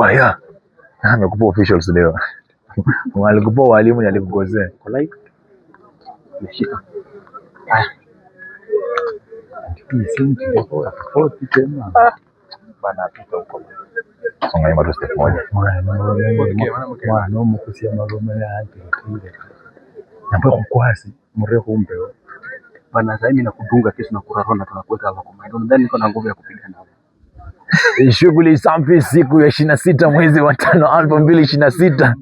Haya. Amekupa officials leo. Walikupa walimu na alikukosea. Kwa live. Nashika. Bana pita huko. Songa ya matu step moja. Mwana umukusia magoma yake. Nampa kukwasi mrefu umpeo. Bana sasa mimi nakudunga kesho na kurarona tunakuweka hapa kwa maana ndani niko na nguvu ya kupiga nao. Shughuli safi siku ya 26 mwezi wa 5 2026.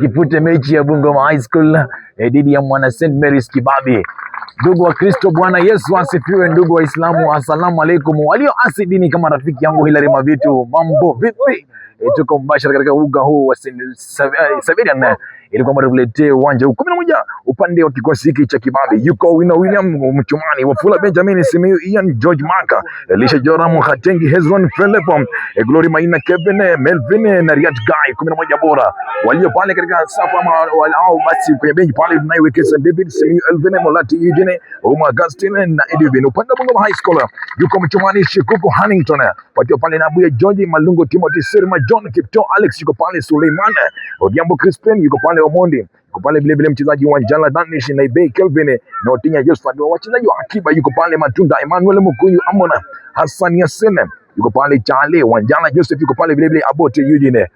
Kipute mechi ya Bungoma High School dhidi ya mwana St Mary's Kibabi. Ndugu wa Kristo, Bwana Yesu asifiwe. Ndugu wa Islamu, asalamu alaikum. Walio asidini kama rafiki yangu Hilary Mavitu, mambo vipi? Tuko mbashara katika uga huu wa Saverian ili kwamba tukuletee uwanja huu 11 upande wa kikosi hiki cha Kibabi. Yuko William Mchumani, Wafula Benjamin, Simiyu Ian, George Maka, Elisha Joram, Hatengi, Hezron Philip, Glory Maina, Kevin, Melvin na Riyad Guy. 11 bora walio pale katika safu ama walao basi kwenye benchi pale tunaiweka St David, Simiyu Elvin, Molati Eugene, Uma Augustine na Edwin. Upande wa Bungoma High School yuko Mchumani, Shikuku Hannington, wakiwa pale na Abuya George, Malungo Timothy, Sirma John Kipto, Alex yuko pale, Suleiman Odhiambo, Crispin yuko pale, Omondi yuko pale, vile vile mchezaji wa Njala Danish na Ibei Kelvin na Otinya Josephat, wachezaji wa akiba yuko pale, Matunda Emmanuel Mukuyu, Amona Hassan Yasin yuko pale, Chale Wanjala Joseph yuko pale, vile vile Abote Eugene.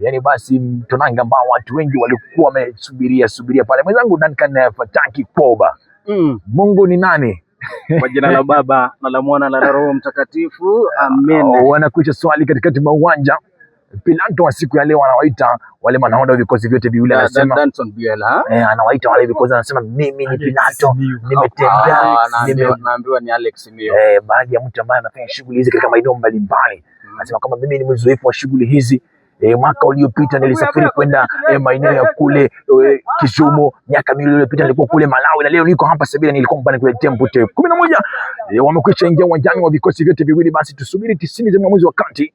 Yani basi mtonanga ambao watu wengi walikuwa wamesubiria pale. Mwenzangu Duncan Fataki Poba. Mungu ni nani? Kwa jina la Baba na la Mwana na la Roho Mtakatifu. Amen. Wanakuja swali katikati mwa uwanja. Pilato wa siku ya leo anawaita wale manahodha wa vikosi vyote viwili, anasema Danson Biela. Anawaita wale vikosi, anasema mimi ni Pilato, nimetembea, naambiwa ni Alex Mio. baadhi ya mtu ambaye anafanya shughuli hizi katika maeneo mbalimbali. Anasema kama mimi ni mzoefu wa shughuli hizi. Mwaka uliopita nilisafiri kwenda maeneo ya kule Kisumu, miaka miwili iliyopita nilikuwa kule Malawi, na leo niko hapa Sabina, nilikuwa mbali kule Tembote. 11 wamekwisha ingia uwanjani wa vikosi vyote viwili. Basi tusubiri 90 za mwamuzi wa kati,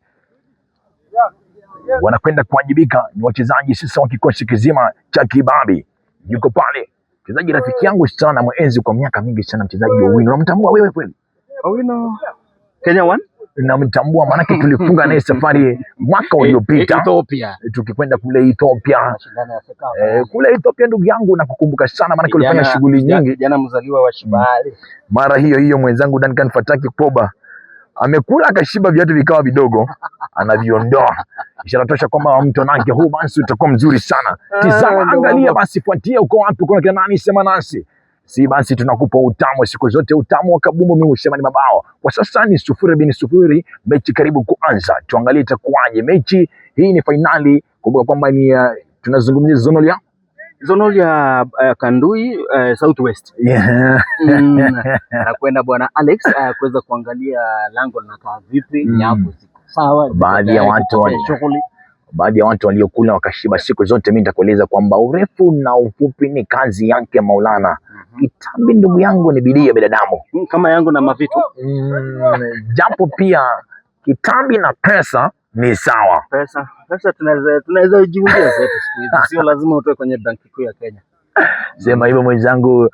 wanakwenda kuwajibika. Ni wachezaji sasa wa kikosi kizima cha Kibabi. Yuko pale mchezaji rafiki yangu sana, mwenzi kwa miaka mingi sana, mchezaji wa Owino. Unamtambua wewe kweli? Owino Kenya One? Namtambua, maanake tulifunga naye safari mwaka uliopita Ethiopia, tukikwenda kule Ethiopia. Kule Ethiopia ndugu yangu nakukumbuka sana, maanake ulifanya shughuli nyingi. Jana mzaliwa wa Shibali. Mara hiyo mwenzangu Duncan Fataki Poba amekula akashiba, viatu vikawa vidogo anaviondoa. Ishara tosha kwamba mtonange huu basi utakuwa mzuri sana. Tizama, angalia basi, fuatia uko wapi, kuna kina nani, sema nasi. Si basi tunakupa utamu siku zote, utamu wa kabumbu. Mimi husema ni mabao. Kwa sasa ni 0-0, mechi karibu kuanza. Tuangalie itakuwaje mechi hii. Ni finali, kumbuka kwamba ni tunazungumzia zonal ya Kandui Southwest. Nakwenda bwana Alex kuweza kuangalia lango linakaa vipi, nyavu ziko sawa. Baadhi ya watu waliokula wakashiba siku zote. Mimi nitakueleza kwamba urefu na ufupi ni kazi yake Maulana. Kitambi ndugu yangu ni bidii ya binadamu, kama yangu na Mavitu. Japo pia kitambi na pesa ni sawa. Pesa tunaweza jiundia zetu siku hizi, sio lazima utoe kwenye banki kuu ya Kenya. Sema hivyo mwenzangu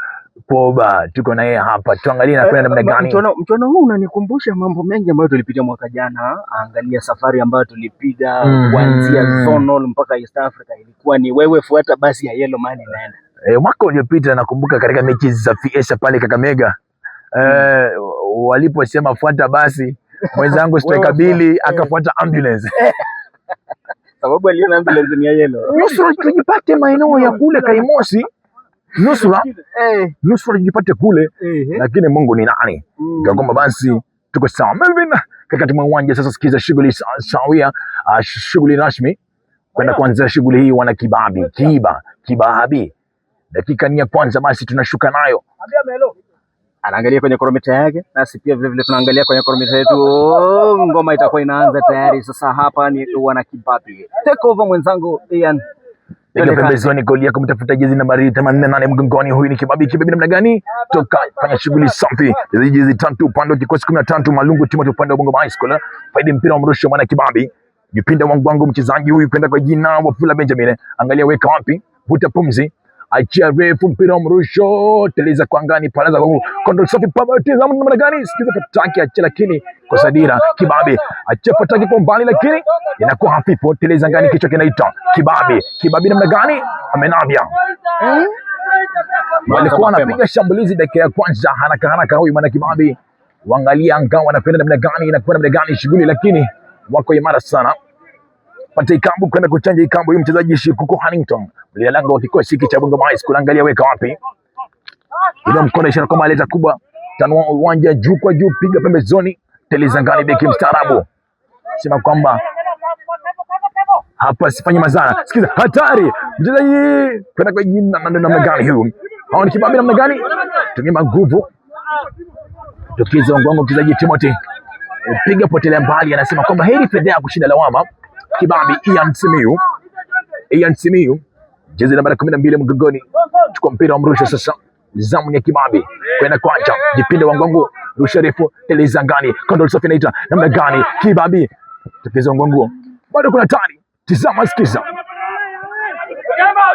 Poba, tuko na yeye hapa, tuangalie na kwenda namna gani. Mchono huu unanikumbusha mambo mengi ambayo tulipitia mwaka jana. Angalia safari ambayo tulipiga kuanzia zonal mpaka East Africa, ilikuwa ni wewe fuata basi ya Yellow Man inaenda. Mwaka uliopita nakumbuka katika mechi za Fiesta pale Kakamega, waliposema fuata basi, mwenzangu Striker Billy akafuata ambulance. Sababu aliona ambulance ni ya Yellow. Nusura tujipate maeneo ya kule Kaimosi, nusura tujipate kule, lakini Mungu ni nani? Kwamba basi tuko sawa. Melvin kakati mwa uwanja sasa. Sikiza shughuli sawia, shughuli rasmi kwenda kuanza shughuli hii. Wana Kibabi, dakika ni ya kwanza, basi tunashuka nayo. Anaangalia kwenye koromita yake, nasi pia vile vile tunaangalia kwenye koromita yetu. Ngoma itakuwa inaanza tayari. Sasa hapa ni wana Kibabi. Take over mwenzangu Ian. Ndio pembezoni kulia kumtafuta jezi nambari 88 mgongoni. Huyu ni Kibabi namna gani? Toka fanya shughuli safi. Jezi 3 upande wa kikosi 13, Malungu Timothy upande wa Bungoma High School. Faidi mpira wa mrusho mwana Kibabi. Jipinda wangu mchezaji huyu kwenda kwa jina Wafula Benjamin. Angalia weka wapi? Vuta pumzi. achia refu, mpira wa mrusho, teleza kwa angani, palaza kwa control safi, tazama namna gani, sikiza pataki achia, lakini kwa Sadira Kibabi achia pataki kwa mbali, lakini inakuwa hafifu, teleza angani, kichwa kinaita Kibabi namna gani, amenavya walikuwa wanapiga shambulizi dakika ya kwanza haraka huyu mwana Kibabi, waangalia anga wanapenda namna gani, inakuwa namna gani shughuli, lakini wako imara sana. Pata Ikambu kwenda kuchanja Ikambu, huyu mchezaji Shikuku Hannington, mlinda lango wa kikosi hiki cha Bungoma High School, angalia weka wapi ile mkono, ishara kama aleta kubwa, tanua uwanja juu kwa juu, piga pembezoni, teleza ngani, beki mstaarabu, sema kwamba hapa sifanye mazana, sikiza hatari, mchezaji kwenda kwa jina namna gani huyu, hao ni Kibabi namna gani, tumia nguvu, tukiza ngongo, mchezaji Timothy piga potelea mbali, anasema kwamba heri fedha kushinda lawama. Kibabi Ian Simiyu jezi namba 12 mgongoni, chukua mpira wa mrusho sasa, zamu ya Kibabi kwenda kwanja, jipinde wa ngongo, rusha refu, teleza ngani, control safi, naita namna gani, Kibabi tukiza ngongo, bado kuna tani, tizama sikiza,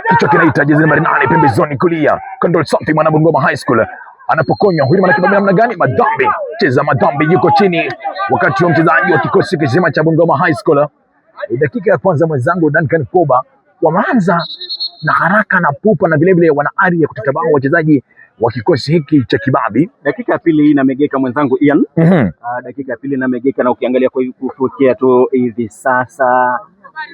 kichwa kinaita, jezi namba 8 pembezoni kulia, control safi, mwana Bungoma High School anapokonywa huyu mwana Kibabi namna gani, madhambi, cheza madhambi, yuko chini wakati wa mchezaji wa kikosi kizima cha Bungoma High School. Dakika ya kwanza mwenzangu Duncan Koba wameanza na haraka na pupa, na vile vile wana ari ya kutetabaa wachezaji wa kikosi hiki cha Kibabi. Dakika ya pili inamegeka mwenzangu Ian. Dakika ya pili inamegeka, na ukiangalia kwa kufikia tu hivi sasa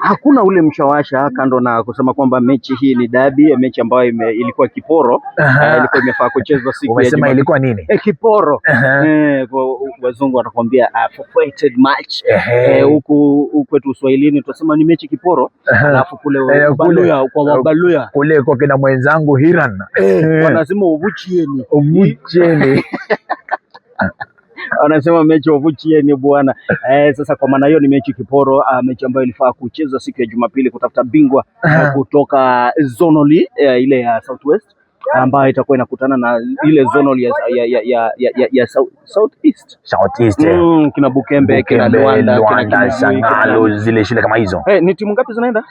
hakuna ule mshawasha, kando na kusema kwamba mechi hii ni dabi, mechi ambayo ilikuwa kiporo, ilikuwa imefaa kuchezwa siku ya Umesema ilikuwa nini? Kiporo. Wazungu watakwambia forfeited match. Huku kwetu Swahilini tunasema ni mechi kiporo, alafu kule Baluya kule kwa kina mwenzangu Hiran wanasema uvuchieni. Wanasema mechi wavuchieni bwana. Sasa kwa maana hiyo ni mechi kiporo, mechi ambayo ilifaa kuchezwa siku ya Jumapili kutafuta bingwa kutoka zonali ile ya Southwest, ambayo itakuwa inakutana na ile zonali ya Southeast. Kina Bukembe, kina Luanda, Sangalo, zile shule kama hizo. Ni timu ngapi zinaenda?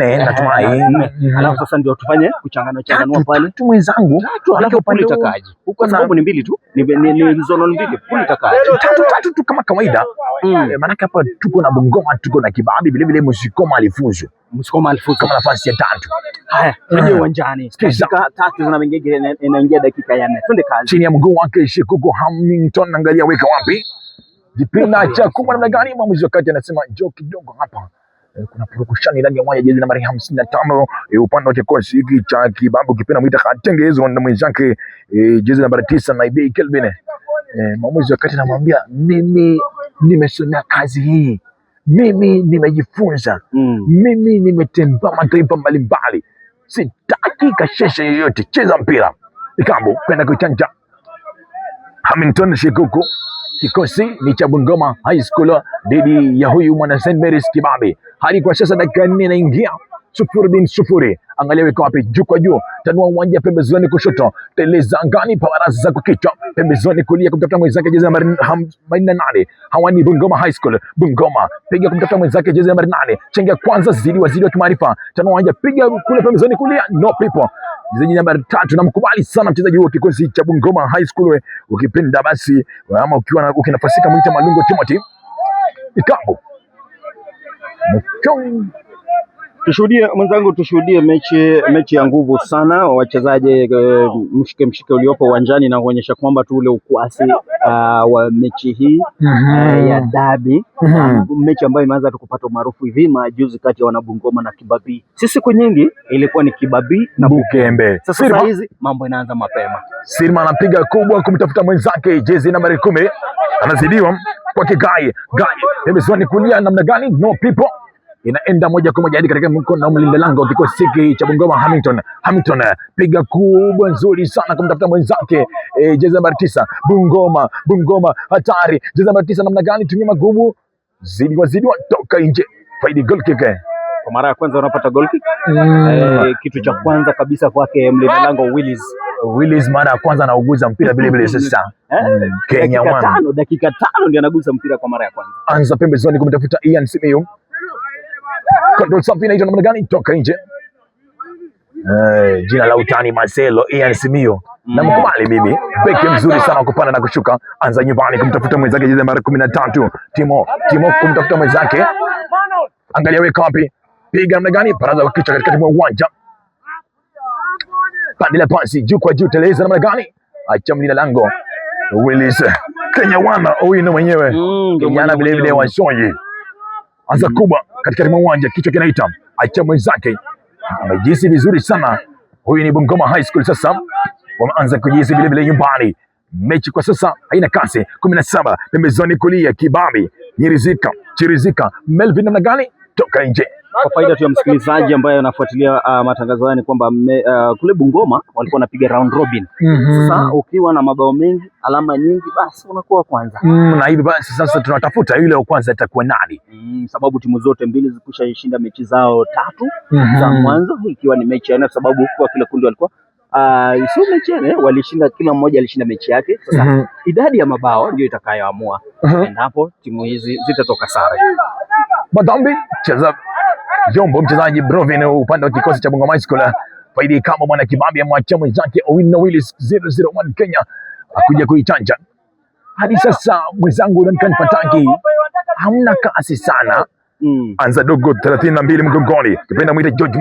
4 natumai. Alafu sasa ndio tufanye kuchanganua pale tu mwenzangu, alafu puli itakaje huko, sababu ni mbili tu, ni zone mbili, puli itakaje tatu tu kama kawaida. Maana hapa tuko na Bungoma, tuko na Kibabi, vile vile Musikoma alifuzu kama nafasi ya 3. Haya, tuje uwanjani, dakika 3 inaingia dakika ya 4, twende kazi. Chini ya mguu wake Shikuku Hannington, angalia weka wapi, jipinda cha kubwa namna gani, mwamuzi wakati anasema njoo kidogo hapa. Kuna purukushani ndani ya uwanja, jezi nambari 55 upande wa kikosi hiki cha Kibabi, ukipenda muita Katengezo na mwenzake jezi nambari 9 Naibei Kelvin. Mwamuzi wakati anamwambia mimi nimesomea kazi hii, mimi nimejifunza, mimi nimetembea mataifa mbalimbali, sitaki kasheshe yoyote, cheza mpira. Ikambu kwenda kuchanja Hamilton Shikuku, kikosi ni cha Bungoma High School dhidi ya huyu mwana St Mary's Kibabi. Hadi kwa sasa dakika 4 inaingia, 0-0. Angalia weka wapi, juu kwa juu, tanua uwanja pembezoni kushoto, teleza angani, pawaraza za kukichwa pembezoni kulia, kumtafuta mwenzake jezi nambari 48. Hawa ni Bungoma High School. Bungoma piga kumtafuta mwenzake jezi nambari 8, chenga kwanza, zidi wa kimaarifa, tanua uwanja, piga kule pembezoni kulia, no people, jezi nambari 3. Na mkubali sana mchezaji huo kikosi cha Bungoma High School, ukipenda basi ama ukinafasika mwita Malungo Timothy Ikambu. Tushuhudie mechi ya nguvu sana, wachezaji mshike uliopo uwanjani na kuonyesha kwamba tu ule ukwasi wa mechi hii ya dabi, mechi ambayo imeanza kupata umaarufu hivi majuzi kati ya wanabungoma na Kibabi. Sisi siku nyingi ilikuwa ni Kibabi na Bukembe. Sasa hizi mambo inaanza mapema. Sirma anapiga kubwa kumtafuta mwenzake jezi nambari 10, anazidiwa kwa Kigai pembezoni kulia namna gani, no people, inaenda moja kwa moja hadi katika mkono wa mlinda lango wa kikosi hiki cha Bungoma Hamilton piga kubwa nzuri sana kumtafuta mwenzake jezi nambari 9 Bungoma hatari, jezi nambari 9 namna gani, tumia magumu, zidwa toka nje, faidi goal kick. Kwa mara ya kwanza unapata goal kick. Kitu cha kwanza kabisa kwake mlinda lango Willis mara ya kwanza anauguza mpira vile sasa. Kenya dakika 5 ndio anaguza mpira kwa mara ya kwanza. Anza pembezoni kumtafuta Ian Simiyu. Control safi, inaitwa namna gani, toka nje. Jina la utani Marcelo Ian Simio. Na mkubali mimi. Beki mzuri sana kupanda na kushuka. Anza nyumbani kumtafuta mwenzake jezi nambari 13. Timo kumtafuta mwenzake. Angalia weka wapi. Piga namna gani? Baraza kwa kichwa katikati mwa uwanja. Pandila pasi juu kwa juu, teleza namna gani? Acha mlinda lango Willis Kenya wana Owino mwenyewe. Kijana vile vile wa Shonyi. Anza kubwa katikati mwa uwanja, kichwa kinaita. Acha mwenzake. Amejisi vizuri sana. Huyu ni Bungoma High School sasa. Wameanza kujisi vile vile nyumbani. Mechi kwa sasa haina kasi. 17 pembezoni kulia Kibabi, Chirizika, Melvin namna gani? Toka nje. Kwa faida tu ya msikilizaji ambaye anafuatilia matangazo haya ni kwamba kule Bungoma walikuwa wanapiga round robin. Sasa ukiwa na mabao mengi, alama nyingi, basi unakuwa kwanza. Na hivi basi sasa tunatafuta yule wa kwanza atakuwa nani? Sababu timu zote mbili zilikushinda mechi zao 3 za mwanzo, ikiwa ni mechi ya sababu kwa kila kundi walikuwa sio mechi walishinda, kila mmoja alishinda mechi yake. Sasa idadi ya mabao ndio itakayoamua endapo timu hizi zitatoka sare. Madhambi cheza Jombo mchezaji Brovin upande wa kikosi cha Bungoma High School. Faidi kama mwana Kibabi amwacha mwenzake Owino Willis 001 Kenya akuja kuichanja. Hadi sasa mwenzangu Duncan Pataki hamna kasi sana. Anza dogo 32 mgongoni. Kipenda mwite George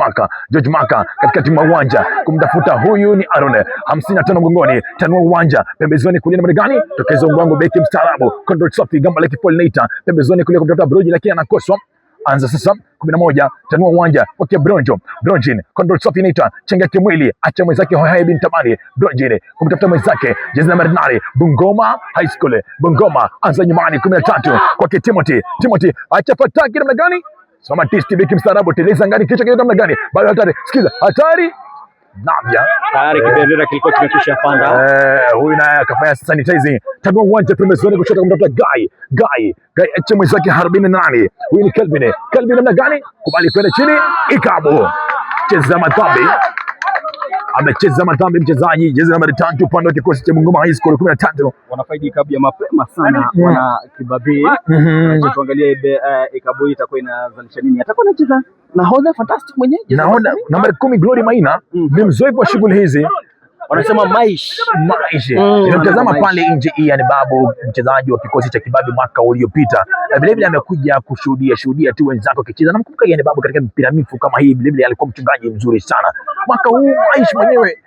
Maka katikati mwa uwanja kumtafuta huyu ni Aaron 55 mgongoni, tanua uwanja pembezoni kulia na gani? Tokeza mwango beki mstaarabu control safi gamba like pollinator pembezoni kulia kumtafuta Broji lakini anakoswa. Anza sasa 11 tanua uwanja kwa Bronjin control safi inaita chenga kimwili acha mwenzake Hohai bin Tabani Bronjin kumtafuta mwenzake jezi nambari 8 Bungoma High School. Bungoma anza nyumbani 13 kwa Timothy acha Pataki namna gani? Soma tisti beki mstaarabu teleza ngani kichwa kile namna gani? Bado hatari, sikiza hatari. Navya tayari kibendera kilikuwa kimekwisha panda. Huyu naye akafanya sanitizing. Tanua uwanja pembezoni kushoto kumtafuta Guy acha mwenzake 48. Huyu ni Kelvin namna gani? Kubali kwenda chini Ikabu. Cheza madhambi. Amecheza madhambi mchezaji jezi nambari 3 upande wa kikosi cha Bungoma High School 13. Wanafaidi Ikabu ya mapema sana wana Kibabi. Tuangalie Ikabu itakuwa inazalisha nini? Atakuwa anacheza nahodha fantastic mwenyewe. Nahodha nambari 10 Glory Maina ni mzoefu wa shughuli hizi. Wanasema Maish. Nimemtazama pale nje Ian Babu mchezaji wa kikosi cha Kibabi mwaka uliopita. Vile vile amekuja kushuhudia tu wenzako kicheza. Namkumbuka Ian Babu katika mpira mifu kama hii, vile vile alikuwa mchungaji mzuri sana. Mwaka huu Maish mwenyewe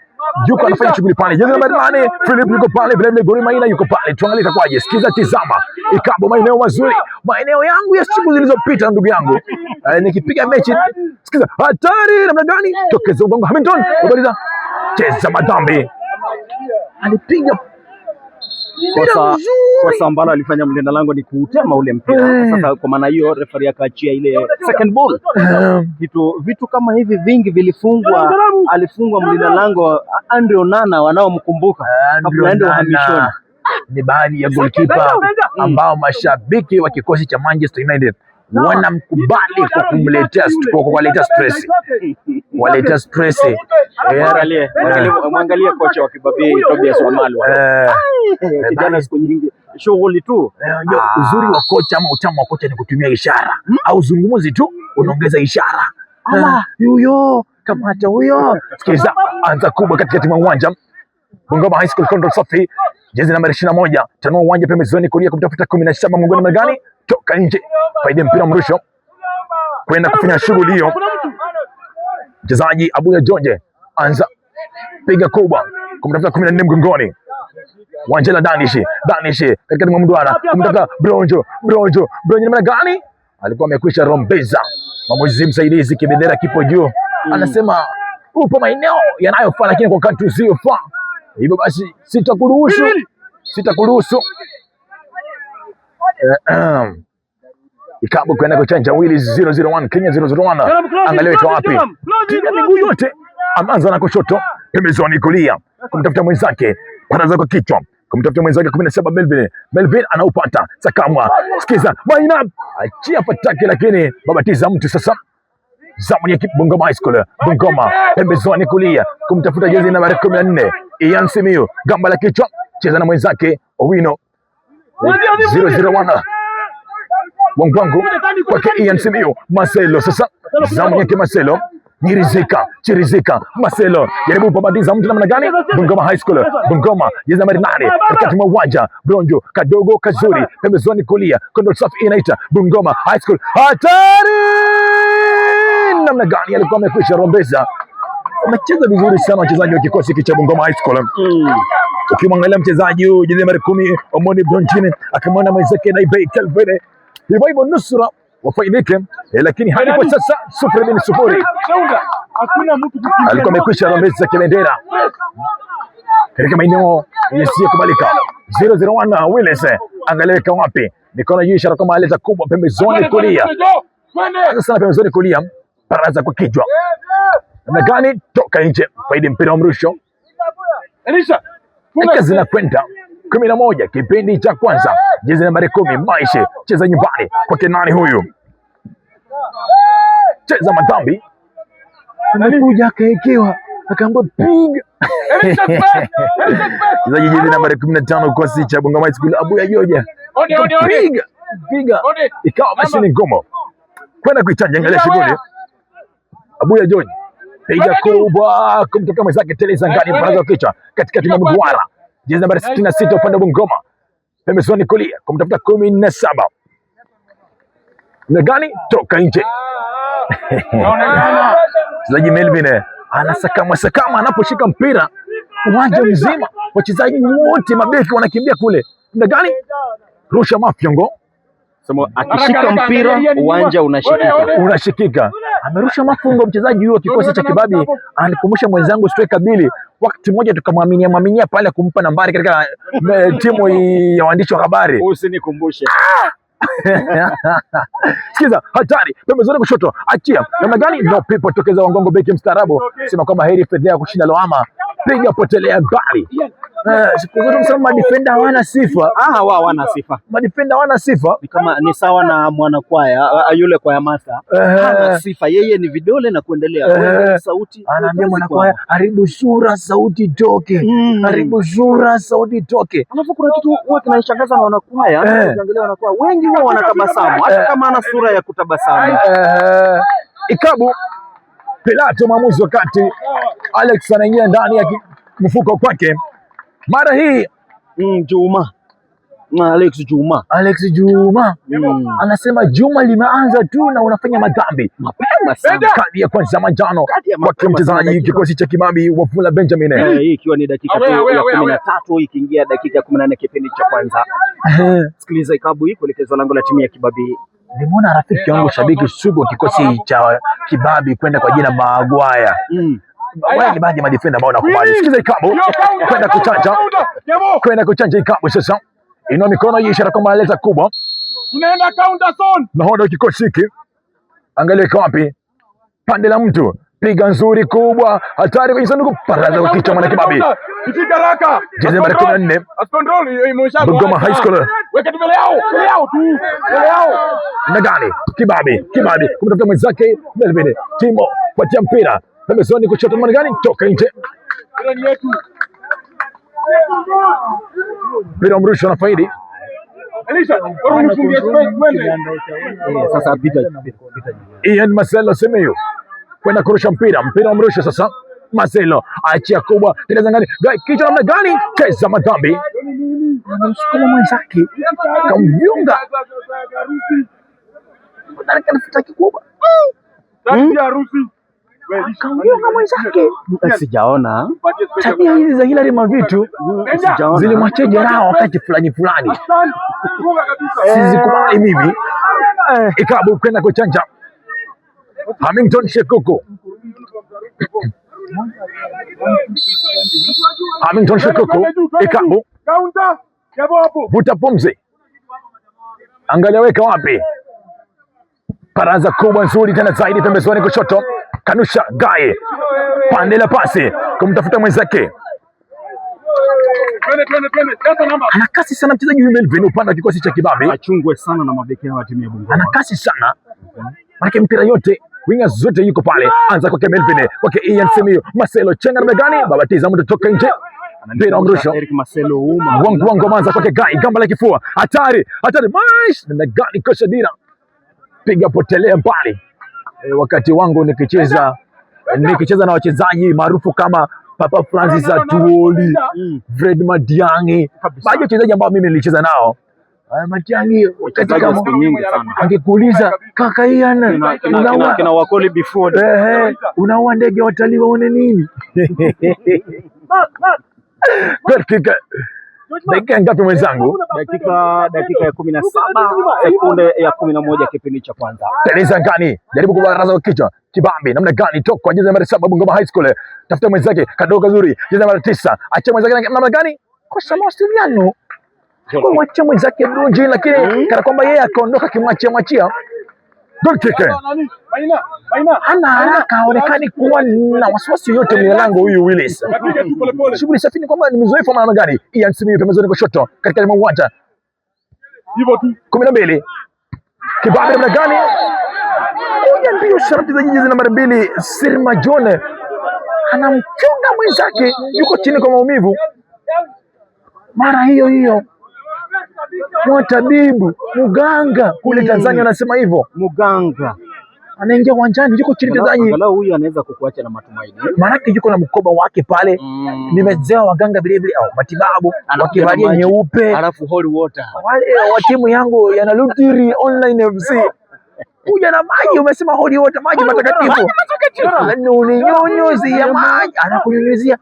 yuko anafanya shughuli pale. Jezi nambari 8 Philip yuko pale, vile vile Glory Maina yuko pale. Tuangalie itakuwaje. Sikiza tizama. Ikabu maeneo mazuri. Maeneo yangu ya siku zilizopita ndugu yangu. Nikipiga mechi sikiza hatari namna gani? Tokeza ugongo Hamilton. Ubaliza cheza madhambi. Alipiga kosa ambalo alifanya mlinda lango ni kuutema ule mpira. Sasa kwa maana hiyo referee akaachia ile second ball. Vitu kama hivi vingi vilifungwa. Alifungwa mlinda lango Andrew Nana wanaomkumbuka kabla aende uhamishoni. Ni baadhi ya goalkeeper ambao mashabiki wa kikosi cha Manchester United wanamkubali kwa kumletea stress. Waleta stress. Mwangalie kocha wa Kibabi Tobias Wamalwa. Jana siku nyingi shughuli tu. Uzuri wa kocha ama utamu wa kocha ni kutumia ishara. Au zungumzi tu unaongeza ishara. Huyo kamata huyo. Sikiza anza kubwa katikati mwa uwanja. Bungoma High School control safi. Jezi nambari 21 tanua uwanja pembezoni kulia kumtafuta 17 mgongoni magani toka nje. Faida mpira mrusho kwenda kufanya shughuli hiyo. Mchezaji Abuya George anza piga kubwa kumtafuta 14 mgongoni. Wanjela Danishi katika mwa mduara kumtafuta Bronjo namna gani? Alikuwa amekwisha rombeza. Mwamuzi msaidizi kibendera kipo juu. Anasema upo maeneo yanayofaa lakini kwa wakati usiofaa. Hivyo basi sitakuruhusu. Ikabu kwenda kuchanja Willis 001 Kenya 001. Angalia iko wapi? Piga miguu yote. Amanza na kushoto pembezoni kulia kumtafuta mwenzake, panaza kwa kichwa kumtafuta mwenzake 17 Melvin anaupata Sakamwa. Sikiza Maina achia Pataki lakini babatiza mtu sasa. Zamu ya Bungoma High School. Bungoma pembezoni kulia kumtafuta jezi nambari 14 Ian Simiyu gamba la kichwa cheza na mwenzake Owino 001 Wangwangu kwa Ian Simiyu. Marcelo sasa zamu yake Marcelo Chirizika, Marcelo jaribu kubadilisha mtu namna gani? Bungoma High School, Bungoma jeza marinani katikati mwa uwanja, Bronjo kadogo kazuri pembezoni kulia, Kondo safi inaita Bungoma High School, hatari namna gani, alikuwa amekwisha rombeza. Amecheza vizuri sana wachezaji wa kikosi cha Bungoma High School. Ukimwangalia mchezaji huyu jezi nambari 10 Omoni Bronjini akamwona mwenzake na Ibei Calvere hivyo nusura wafaidike, lakini hadi kwa sasa 0-0. Alikuwa amekwisha rombeza kibendera katika maeneo yasiyokubalika. 0-0 Willis angaleweka wapi, mikono juu, ishara kama aleta kubwa pembezoni kulia, sana pembezoni kulia, Baraza kwa kichwa namna gani, toka nje, faidi mpira wa mrusho. Dakika zinakwenda 11 kipindi cha kwanza, jezi nambari 10 Maishe cheza nyumbani kwa Kenani, huyu cheza madhambi, anakuja akaekewa akaambia piga. Mchezaji jezi nambari 15 kosi cha Bungoma High School Abuya Joja piga, ikawa basi ni ngumu kwenda kuichanja. Angalia shughuli, Abuya Joja piga kubwa kumtoka mwenzake teleza ngani, Baraza kichwa katikati mwa mduara, jezi nambari 66 upande wa Bungoma pembezoni kulia kumtafuta 17 Megani, toka nje. Mchezaji Melvin anasakama anaposhika mpira uwanja mzima, wachezaji wote mabeki wanakimbia kule. Megani rusha mafyongo, akishika mpira uwanja unashikika. Amerusha mafungo mchezaji huyo kikosi cha Kibabi. Anikumbusha mwenzangu striker Billy, wakati mmoja tukamwaminia pale kumpa nambari katika timu ya waandishi wa habari. Usinikumbushe. Sikiza, hatari pembezoni kushoto, achia namna gani, no people, tokeza wangongo, beki mstaarabu, sema kwamba heri fedhea kushinda lawama, piga potelea mbali. Siku zote msema madefender hawana sifa. Wao hawana sifa. Madefender hawana sifa. Ni sawa na mwanakwaya yule kwaya master. Hana sifa. Yeye ni vidole na kuendelea. Sauti. Anaambia mwanakwaya haribu sura sauti toke. Haribu sura sauti toke. Alafu kuna kitu huwa kinashangaza na wanakwaya, ukiangalia wanakwaya wengi huwa wanatabasamu hata kama ana sura ya kutabasamu. Ikabu Pilato maamuzi wakati Alex anaingia ndani ya mfuko kwake. Mara hii Alex Juma anasema Juma limeanza tu na unafanya madhambi mapema sana. Kadi ya kwanza manjano kwa mchezaji kikosi cha Kibabi Wafula Benjamin, hii ikiwa ni dakika ya 13 ikiingia dakika 14 kipindi cha kwanza. Sikiliza Ikabu hii kuelekezwa lango la timu ya Kibabi. Nimeona rafiki yangu shabiki sugu kikosi cha Kibabi kwenda kwa jina Magwaya. Wale ni baadhi ya madefender ambao nakubali. Sikiza Ikabu kwenda kuchanja Ikabu sasa. Inua mikono hii ishara kama aleta kubwa. Tunaenda counter zone. Nahodha kikosi hiki. Angalia iko wapi? Pande la mtu. Piga nzuri kubwa. Hatari kwenye sanduku. Baraza kwa kichwa mwana Kibabi. Piga haraka. Jezi nambari 14. Bungoma High School. Weka mbele yao. Na gani? Kibabi. Kumtafuta mwenzake Melvin. Timo patia mpira. Pembezoni kushoto mwana gani? Toka nje. Mpira mrusho na faidi. Sasa pita. Ian Marcelo Semeyo kwenda kurusha mpira wa mrusho sasa. Marcelo achia kubwa tena ngani. Kichwa namna gani? Keza madhambi. Anamsukuma mwenzake. Kamviunga. Ndani kanafuta kikubwa. Kamviunga mwenzake. Sijaona tabia hizi za Hilary Mavitu zilimwachia jeraha wakati fulani. Sizikubali mimi. Ikabu kwenda kuchanja Hamilton Shekuku. Ikabu vuta pumzi, angalia weka wapi. Baraza kubwa nzuri tena zaidi pembezoni kushoto. Kanusha Gaye pande la pasi kumtafuta mwenzake. Ana kasi sana mchezaji huyu Melvin upande wa kikosi cha Kibabi. Achungwe sana na mabeki wa timu ya Bungoma. Ana kasi sana. Maana mpira yote winga zote yuko pale. Anza kwa Melvin, kwa Ian Simiyu, Marcelo chenga na gani? Babatiza mtu toka nje. Mpira mrusho. Eric Marcelo wangu manza kwa Gaye, gamba la kifua. Hatari. Na gani kosa dira. Piga potelea mbali. Wakati wangu nikicheza nikicheza na wachezaji maarufu kama Papa Francis Atuoli, Fred Matiang'i, baadhi ya wachezaji ambao mimi nilicheza nao. Matiang'i katika angekuuliza kaka Ian, kina Wakoli before unaua ndege watalii waone nini? Dakika ngapi mwenzangu? Dakika ya 17 sekunde ya 11 kipindi cha kwanza. Teresa Ngani jaribu kubaraza kwa kichwa. Kibambi namna gani toka kwa jezi namba 7 Bungoma High School. Tafuta mwenzake kadogo kazuri. Jezi namba 9. Acha mwenzake namna gani? Kosa mawasiliano. Kwa mwacha mwenzake Brunji, lakini kana kwamba yeye akaondoka kimwachia. Goal kick. Ana haraka haonekani kuwa na wasiwasi yote mlango huyu Willis. Shughuli safi ni kwamba ni mzoefu maana gani? Ian Simiyu pembezoni kushoto katika uwanja. Hivyo tu 12. Kibambi namna gani? Huyu ndio sharti za jezi namba 2 Sirma John. Anamchunga mwenzake, yuko chini kwa maumivu. Mara hiyo mwatabibu muganga kule Tanzania anasema hivyo. Muganga anaingia uwanjani, yuko chini Tanzania. Angalau huyu anaweza kukuacha na matumaini. Maana yuko na mkoba wake pale. Nimezea waganga vile vile au matibabu wakivalia nyeupe. Alafu holy water. Wale wa timu yangu yana Lutiri Online FC. Kuja na maji, umesema holy water, maji matakatifu. Uninyunyuzia maji, anakunyunyuzia.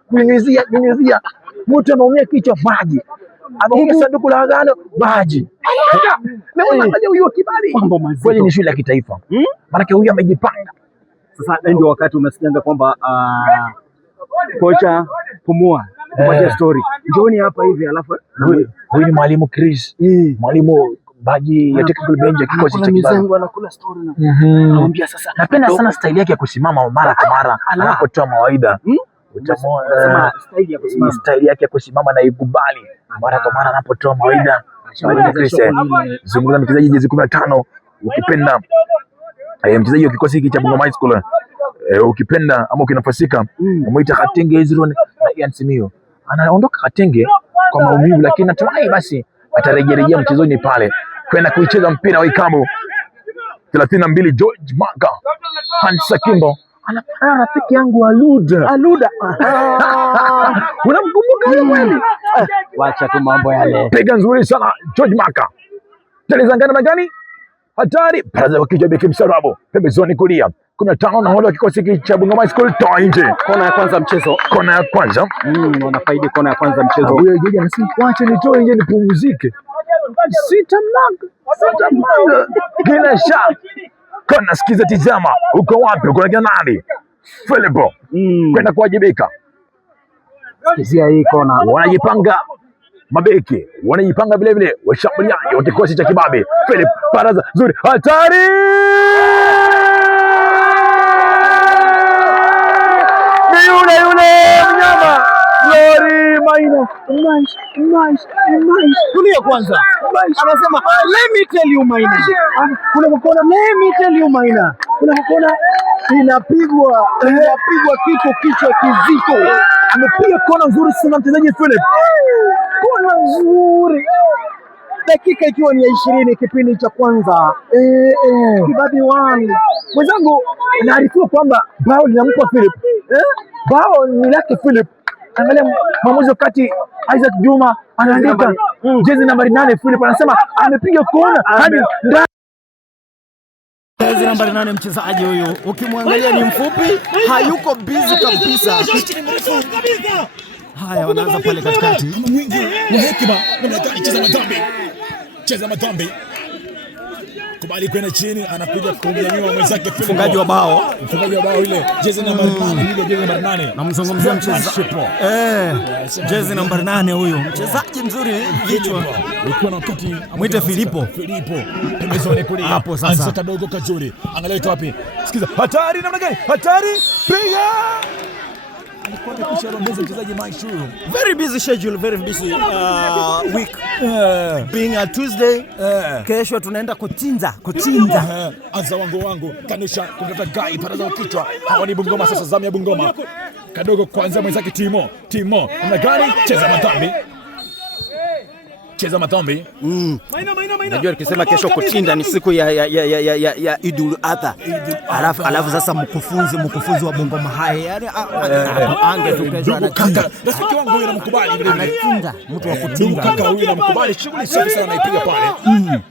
Mtu anaumia kichwa, maji. Anaumia sanduku la agano, maji. Angalia huyo Kibali. Kweli ni shule ya kitaifa. Maana huyu amejipanga. Sasa ndio wakati unasikianga kwamba kocha pumua kwa story. Njooni hapa hivi alafu huyu ni mwalimu Chris. Mwalimu Baji ya technical bench ya kikosi cha Kibali. Anakula story na anamwambia sasa. Napenda sana style yake ya kusimama mara kwa mara anapotoa mawaidha. Utasema style yake ya kusimama na ikubali mara kwa mara anapotoa mawaidha. Zungumza mchezaji jezi 15 ukipenda mchezaji wa kikosi hiki cha Bungoma High School ukipenda ama ukinafasika umuita Katenge Ezron na Ian Simiyu. Anaondoka Katenge kwa maumivu, lakini natumai basi atarejea mchezoni pale kwenda kuicheza mpira wa ikabu. 32 George Maka Hansa Kimbo anafanana rafiki yangu Aluda. Unamkumbuka yule kweli? Wacha tu mambo yale. Piga nzuri sana George Maka. Talizangana na gani? Hatari. Baraza wa kichwa beki Msarabo. Pembezoni kulia. 15 na wale wa kikosi cha Bungoma High School toa nje. Kona ya kwanza mchezo. Wanafaidi kona ya kwanza mchezo. Huyo jeje anasema wacha nitoe nje nipumzike. Sitamanga. Kila shot. Kona sikiza, tizama. Uko wapi? Uko na nani? Philipo. Kwenda kuwajibika. Sikizia hii kona. Wanajipanga mabeki, wanajipanga vile vile washambuliaji wa kikosi cha Kibabe. Philip Baraza nzuri, hatari! Ni yule mnyama Glory Maina. Nice. Kulia kwanza. Anasema let me tell you Maina. Kuna mkono let me tell you Maina. Kuna mkono inapigwa kichwa kizito. Amepiga kona nzuri sana mchezaji Philip. Kona nzuri. Dakika ikiwa ni ya 20 kipindi cha kwanza. Kibabi 1. Mwenzangu naarifiwa kwamba bao linampa Philip. Bao ni lake Philip. Angalia mwamuzi wakati Isaac Juma anaandika jezi nambari 8 Philip anasema amepiga kona hadi ndani. Jezi nambari 8 mchezaji huyu ukimwangalia ni mfupi, hayuko busy kabisa. Haya, wanaanza pale katikati. Kama mwingi wa hekima namna gani cheza madhambi. Kubali kwenda chini, anakuja kumnyanyua mwenzake Philip. Mfungaji wa bao ile jezi nambari 8 namzungumzia mchezaji jezi nambari 8 huyu mchezaji mzuri kichwa ukiwa na wakati mwite Filipo pembezoni kulia hapo sasa. Ansa kadogo kazuri, angalia ito wapi, sikiza hatari namna gani, hatari piga. Alikuwa amesharombeza mchezaji Maishuru. Very busy schedule, very busy week. Being a Tuesday, kesho tunaenda kuchinja. Anza wangu kanusha kumtata Gai Baraza wa kichwa. Hawa ni Bungoma sasa, zamu ya Bungoma. Kadogo kwanza mwenzake Timo. Namna gani cheza madhambi. cheza matombi. Najua nikisema kesho kuchinda ni siku ya Idul Adha. Alafu sasa mkufunzi wa Bungoma High yani angetokeza anachinda. Rafiki wangu huyu anamkubali vile vile. Anachinda mtu wa kutinga. Kaka huyu anamkubali, shughuli safi sana anaipiga pale.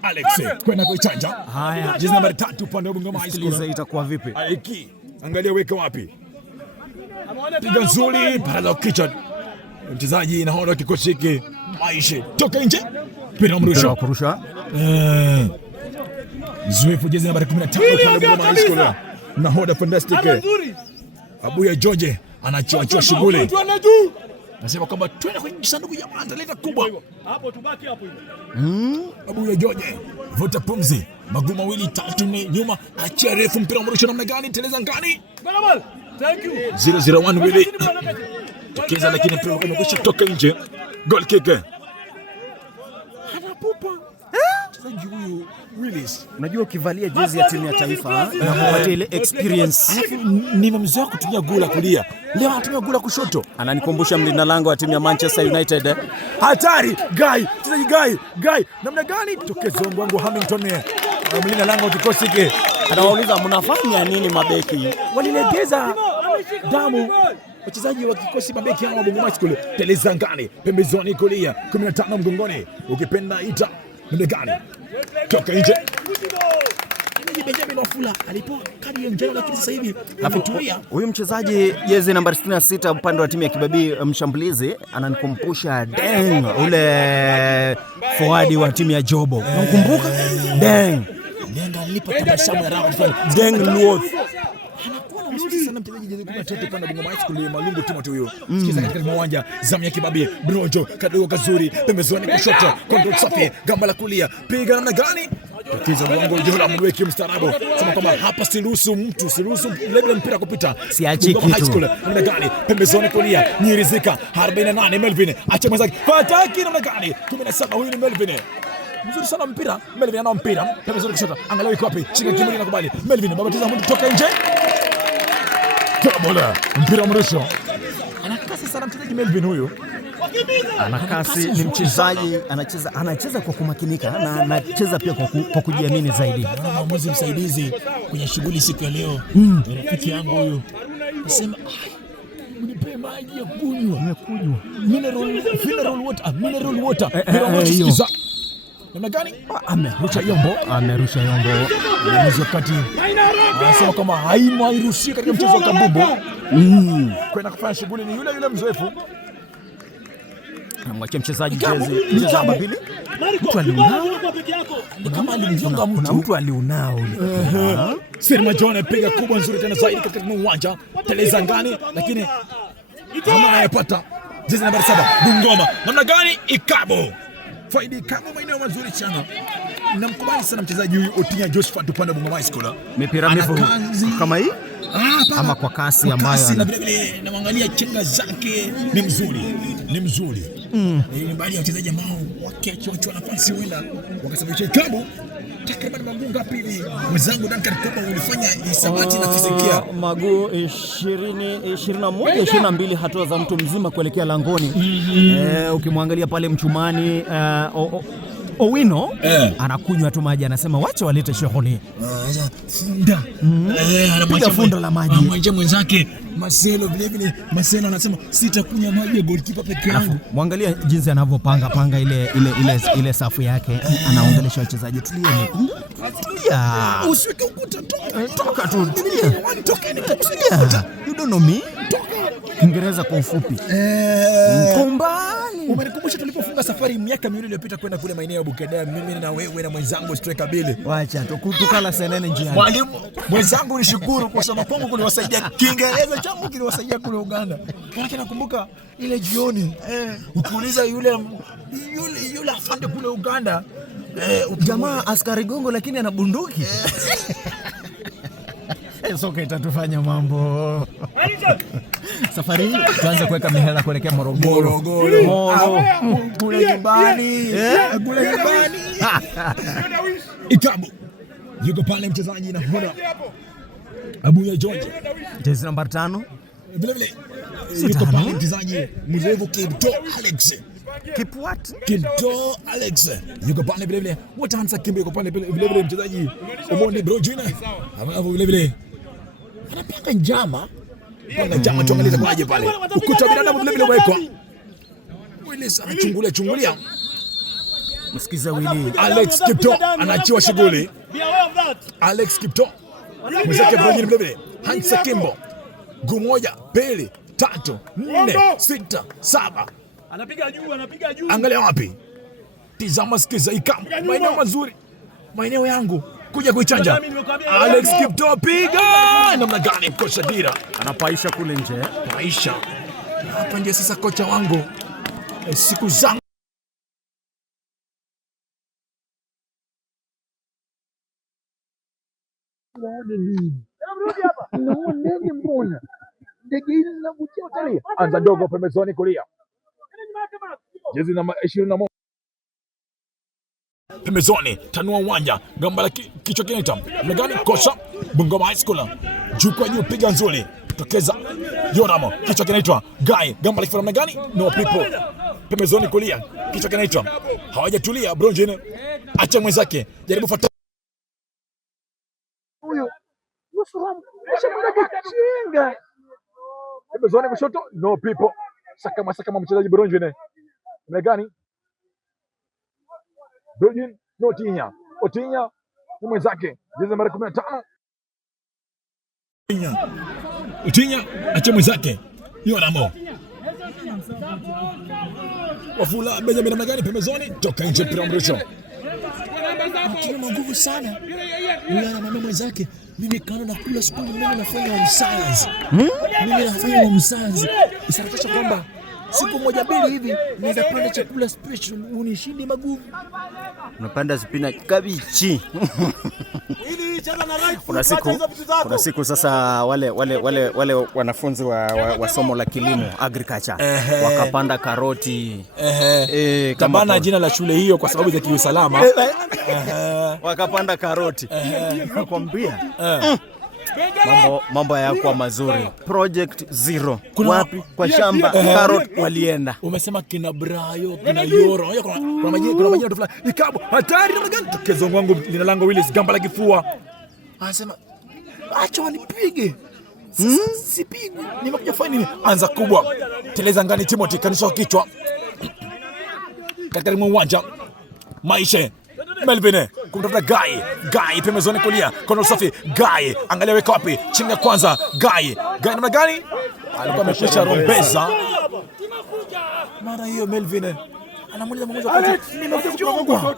Alex kwenda kuichanja. Haya. Jezi nambari 3 upande wa Bungoma High School. Itakuwa vipi? Aiki. Angalia weka wapi. Piga nzuri pale kitchen. Mchezaji nahodha wa kikosi hiki Maisha toka nje. Mpira mrusho. Kurusha. Mzoefu jezi nambari 15 pale Bungoma High School. Nahodha fantastic. Abuya George anachoa shughuli. Nasema kwamba twende kwenye sanduku ya maandalizi kubwa. Hapo tubaki hapo hivyo. Abuya George vuta pumzi. Maguu mawili 3 nyuma, achia refu, mpira mrusho namna gani, teleza ngani. Thank you. 001 Willy. Tukiza lakini mpira umekwisha toka nje. Goal kick. Anapupa. Mchezaji huyu Willis. Unajua ukivalia jezi ya timu ya taifa inakupatia ile experience. Nimemzoea kutumia gula kulia. Leo anatumia gula kushoto. Ananikumbusha mlinda lango wa timu ya Manchester United. Hatari, mchezaji Guy. Namna gani? Tokeza wangu Hamilton. Mlinda lango kikosi hiki. Anawauliza mnafanya nini mabeki? Walilegeza damu wachezaji wa kikosi mabeki hao wa Bungoma High School. Teleza ngani, pembezoni kulia, 15 mgongoni. Ukipenda ita mgongoni. Toka nje. Benjamin Wafula alipo kadi ya njano lakini sasa hivi ametulia. Huyu mchezaji jezi nambari 66 upande wa timu ya Kibabii mshambulizi ananikumbusha Deng, ule forward wa timu ya Jobo. Unakumbuka? Deng alipo tabasamu ya raha fulani. Deng Luoth. Anakuwa mzuri sana mchezaji jezi 13 upande wa Bungoma High School Malungu Timothy huyo. Sikiza katika uwanja zamu ya Kibabii. Brojo kadogo kazuri pembezoni kushoto. Control safi gamba la kulia. Piga namna gani? Tatizo wangu Jola mweke mstarabu. Sema kwamba hapa siruhusu labda mpira kupita. Siachi kitu. Namna gani? Pembezoni kulia. Nyirizika 48 Melvin. Acha mwenzake. Fataki namna gani? 17 huyu ni Melvin. Mzuri sana mpira. Melvin ana mpira. Pembezoni kushoto. Angalau iko wapi? Shika kimwili na kubali. Melvin babatiza mtu toka nje. Bola. Mpira mrusho. Anakasi sana mchezaji Melvin huyu. Anakasi ni mchezaji anacheza kwa kumakinika na anacheza pia kwa kujiamini zaidi. Mwamuzi msaidizi kwenye shughuli siku ya leo. Rafiki yangu huyu. Nasema unipe maji ya kunywa. Nimekunywa. Mineral water. Hiyo. Namna gani? Amerusha yombo. Mwamuzi wakati anasema kama hairuhusi katika mchezo wa kabumbu. Kwenda kufanya shughuli ni yule mzoefu. Namwachia mchezaji jezi namba 2. Mtu aliunao. Ni kama alimjonga mtu. Kuna mtu aliunao. Sirma John apiga kubwa nzuri tena zaidi katika uwanja. Teleza ngani lakini kama anayepata jezi namba 7 Bungoma. Namna gani? Ikabo. Faidi kama maeneo mazuri sana. Namkubali sana mchezaji huyu Otinya Joshua upande wa Bungoma High School. Mipira mifu kama hii? Ama kwa kasi ambayo na vile vile namwangalia chenga zake ni mzuri. Ni baadhi ya wachezaji ambao wakiachwa nafasi wenda wakasababisha ikabu takriban maguu ngapi hivi? Mwenzangu Duncan Koba ulifanya hisabati na kusikia maguu 22 hatua za mtu mzima kuelekea langoni. Ukimwangalia pale mchumani Owino anakunywa tu maji, anasema wacha walete shughuli. Funda. Piga funda la maji. Mmoja mwenzake Marcelo vile Marcelo anasema sitakunywa maji ya goalkeeper peke yangu. Mwangalia jinsi anavyopanga ile safu yake. Anaongelesha wachezaji, tulieni. Tulia. Usiweke ukuta toka tu. Tulia. You don't know me. Kiingereza kwa ufupi. Kumbali. Umenikumbusha tulipofunga safari miaka miwili iliyopita kwenda kule maeneo ya Bukada, mimi na wewe na mwenzangu striker Billy. Wacha tukala senene njiani. Mwalimu mwenzangu nishukuru kwa sababu kwangu kuliwasaidia Kiingereza changu kiliwasaidia kule Uganda. Lakini nakumbuka ile jioni ukiuliza yule afande kule Uganda jamaa askari gongo lakini ana bunduki. Soka itatufanya mambo. Safari hii tuanze kuweka mihela kuelekea Morogoro. Kule nyumbani. Ikabu. Yuko pale mchezaji na hona Abuya George. Jezi namba 5. Vile yuko pale mchezaji mrefu Kipto Alex. Keep what? Kipto Alex yuko pale vile vile. Wataanza kimbe yuko pale vile vile mchezaji Omoni Brojina. Hapo vile vile. Anapanga njama. Panga njama tuangalie kwaje pale. Ukuta binadamu vile vile wekwa. Willis anachungulia. Msikiza Willy. Alex Kipto anaachiwa shughuli. Alex Kipto. Mzake Brojina vile vile. Hansa Kimbo. Gumoja, pili, 3, 4, 6, 7. Anapiga juu. Angalia wapi? Tizama, sikiza ikam. Maeneo mazuri. Maeneo yangu. Kuja kuichanja. Alex Kipto piga. Namna gani kocha Dira? Anapaisha kule nje. Paisha. Hapa ndiye sasa kocha wangu. Siku zangu. Naone mbona? Ndege hizi zinavutia utalii. Anza dogo pembezoni kulia. Jezi namba 21. Pembezoni, tanua uwanja, gamba la kichwa kinaita. Mgani kosa, Bungoma High School. Juu kwa juu piga nzuri. Tokeza Yoramo, kichwa kinaitwa Guy, gamba la kifana gani? No people. Pembezoni kulia, kichwa kinaitwa. Hawajatulia Bronjine. Acha mwenzake, jaribu fuata. Huyo. Nusu chinga. Pembezoni kushoto, no people. Saka mchezaji Bronjine. Megani? Bronjine, no Otinya. Otinya ni mwenzake. Jezi namba 15. Otinya acha mwenzake. Yoramo. Wafula Benjamin Megani pembezoni, toka nje mpira mrefu. Tuna nguvu sana. Yule anamwambia mwenzake, mimi kana na kula spoon, mimi nafanya msaanzi. Mimi nafanya msaanzi. Isarafisha kwamba siku moja mbili hivi naweza panda chakula special unishindi magumu. Unapanda spinach kabichi. Kuna siku sasa wale wanafunzi wa somo la kilimo agriculture wakapanda karoti. Kama jina la shule hiyo kwa sababu za kiusalama. Wakapanda karoti. Nakwambia. Mambo hayakuwa mazuri. Project Zero. Wapi? Kwa shamba karoti walienda. Umesema kina Brayo, kina Yoro. Kuna majina tu fulani. Ikabu hatari na gani? Tokezongo wangu lina lango Willis gamba la kifua. Anasema acha wanipige. Sipigwi. Nimekuja fanya nini? Anza kubwa. Teleza ngani Timothy kanisha kichwa. Katika uwanja. Maisha Melvin kumtafuta Guy pembezoni kulia, kono safi Guy, angalia weka wapi, chinga kwanza Guy namna gani? Alikuwa ameshusha rombeza. Mara hiyo Melvin anamuuliza mmoja wakati nimefungwa.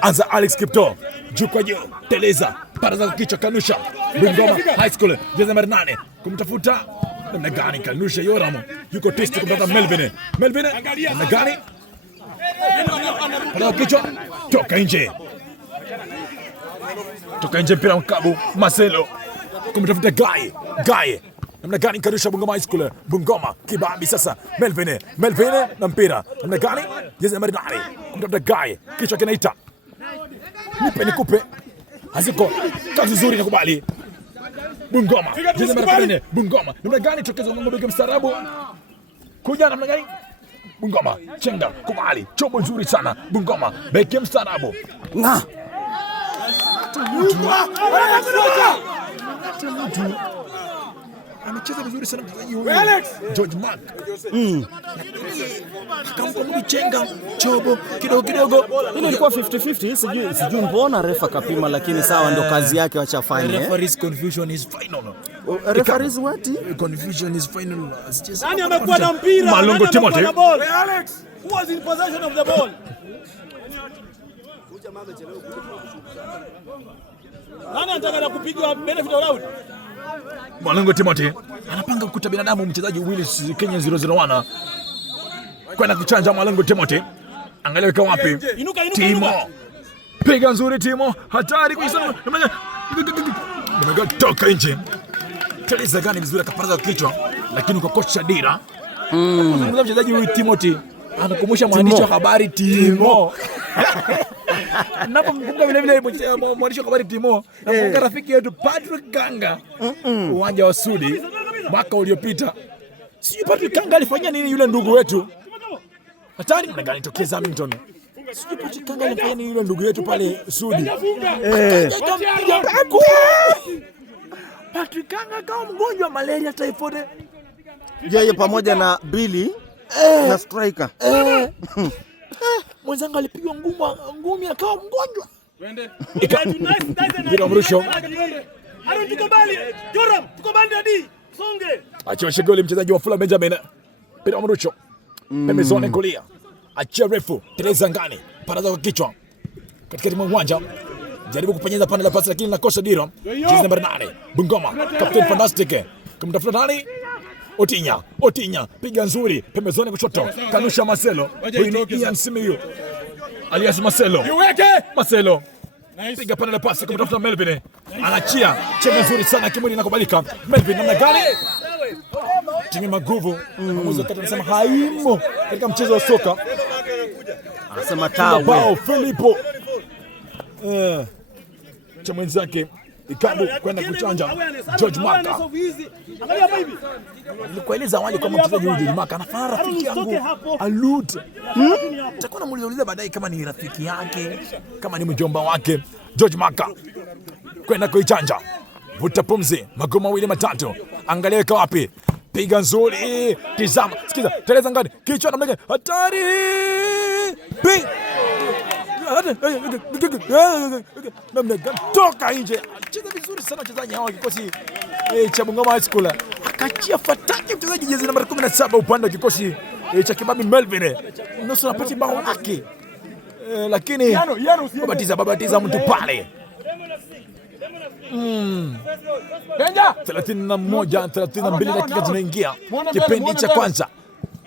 Anza Alex Kipto, juu kwa juu, teleza, paraza kichwa kanusha. Bungoma High School, jezi namba 8, kumtafuta namna gani kanusha Yoramo. Yuko test kumtafuta Melvin namna gani? Para kichwa, toka nje mpira mkabu. Marcelo kumtafuta Guy namna gani karusha Bungoma High School. Bungoma kibabi sasa. Melvin na mpira namna gani? Jezi namba 8 kumtafuta Guy, kichwa kinaita nipe nikupe. Haziko kazi nzuri nakubali. Bungoma jezi namba 4 Bungoma namna gani? Tokeza Mungu bega mstarabu kuja namna gani? Bungoma chenga kubali, chombo nzuri sana Bungoma beke mstarabu na anacheza vizuri sana mchezaji huyu George Mark. Akamkomudi chenga chobo kidogo. Ile ilikuwa 50-50, sijui mbona refa kapima, lakini sawa ndio kazi yake wachafanye. Referee's confusion is final. Referee's what? Confusion is final. Nani amekuwa na mpira? Malongo Timothy. Alex, who was in possession of the ball? Nani anataka kupiga benefit of doubt? Malongo Timothy anapanga kukuta binadamu mchezaji Willis Kenya 001 kwenda kuchanja. Malongo Timothy angalia weka wapi? Timo piga nzuri Timo, hatari kuisema toka nje. Teleza gani vizuri akaparaza kichwa, lakini kwa kocha Dira mchezaji huyu Timothy anakumbusha mwandishi wa habari Timo. Napomkumbuka vile vile mwandishi wa habari Timo, nakumbuka rafiki yetu Patrick Kanga uwanja wa Sudi mwaka uliopita. Sijui Patrick Kanga alifanya nini yule ndugu wetu. Hatari namna gani tokeza Hamilton. Sijui Patrick Kanga alifanya nini yule ndugu yetu pale Sudi. Patrick Kanga kama mgonjwa wa malaria typhoid. Yeye pamoja na Billy na striker. Mwenzangu alipigwa ngumi akawa mgonjwa. Twende. Bila mrusho. Aaron tuko mbali. Joram, tuko mbali hadi. Songe. Achia goli mchezaji wa Fulham Benjamin. Bila mrusho. Pembezoni kulia. Achia refu. Tereza ngani. Paraza kwa kichwa. Katikati mwa uwanja. Jaribu kupenyeza pande la pasi lakini nakosa dira. Jezi namba 8. Bungoma. Captain Fantastic. Kumtafuta nani? Otinya. Piga nzuri. Pembezoni kushoto. Kanusha Marcelo. Huyu ni Ian Simiyu. Alias Marcelo. Marcelo. Piga pande la pasi kumtafuta Melvin. Anachia. Cheza nzuri sana kimwili inakubalika. Melvin namna gani? Timu maguvu. Mwamuzi wakati anasema haimo katika mchezo wa soka. Anasema tawe. Bao Filipo. Cha mwenzake Ikabu kwenda kuchanja George Maka. Nilikueleza awali kwamba mchezaji huyu George Maka anafanya rafiki yangu Alut. Nitakuwa namuuliza baadaye kama ni rafiki yake, kama ni mjomba wake. George Maka kwenda kuichanja. Vuta pumzi, magoma mawili matatu. Angalia weka wapi? Piga nzuri. Tizama, sikiza, teleza ngani. Kichwa namna gani? Hatari! Ping! Toka nje. Cheza vizuri sana mchezaji hawa kikosi cha Bungoma High School. Akachia fataki mchezaji jezi namba 17 upande wa kikosi cha Kibabi Melvin. Nusu anapata bao lake. Lakini babatiza mtu pale. 31-32 dakika zinaingia kipindi cha kwanza.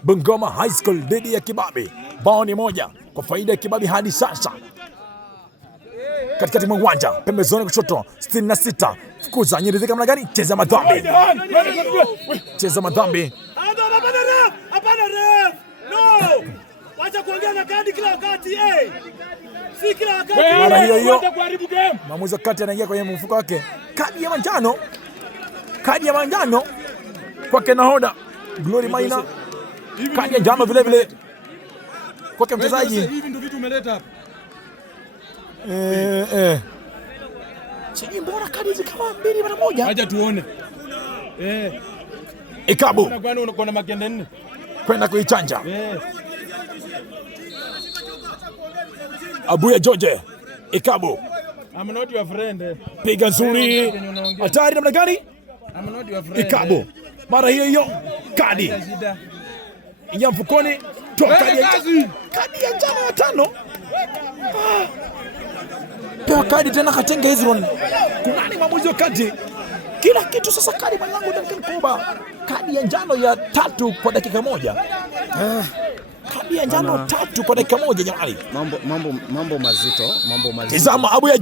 Bungoma High School dhidi ya Kibabi. Bao ni moja kwa faida ya Kibabi hadi sasa. Katikati mwa uwanja, pembezoni kushoto, 66. Fukuza nyiridhika namna gani? Cheza madhambi. Hapana ref. No. Wacha kuongea na kadi kila wakati. Si kila wakati. Mara hiyo. Mwamuzi wakati anaingia kwenye mfuko wake. Kadi ya manjano. Kwake nahoda Glory Maina. Kadi ya njano vile vile kwake mchezaji. Hivi ndio vitu umeleta hapa. Sijui mbona kadi zikawa mbili mara moja. Acha tuone. Ikabu. Unakuwa na magenda 4. Kwenda kuichanja. Abuya George. Ikabu. I'm not your friend. Piga nzuri. Hatari namna gani? I'm not your friend. Ikabu. Mara hiyo. Kadi. Ingia mfukoni. Toa kadi ya njano ya 5. Toa kadi tena Katenge Hezron. Kunani mwamuzi wa kadi? Kila kitu sasa kadi mwanangu Duncan Kuba. Kadi ya njano ya 3 kwa dakika moja. Kadi ya njano 3 kwa dakika moja jamani. Mambo mazito. Tazama Abuya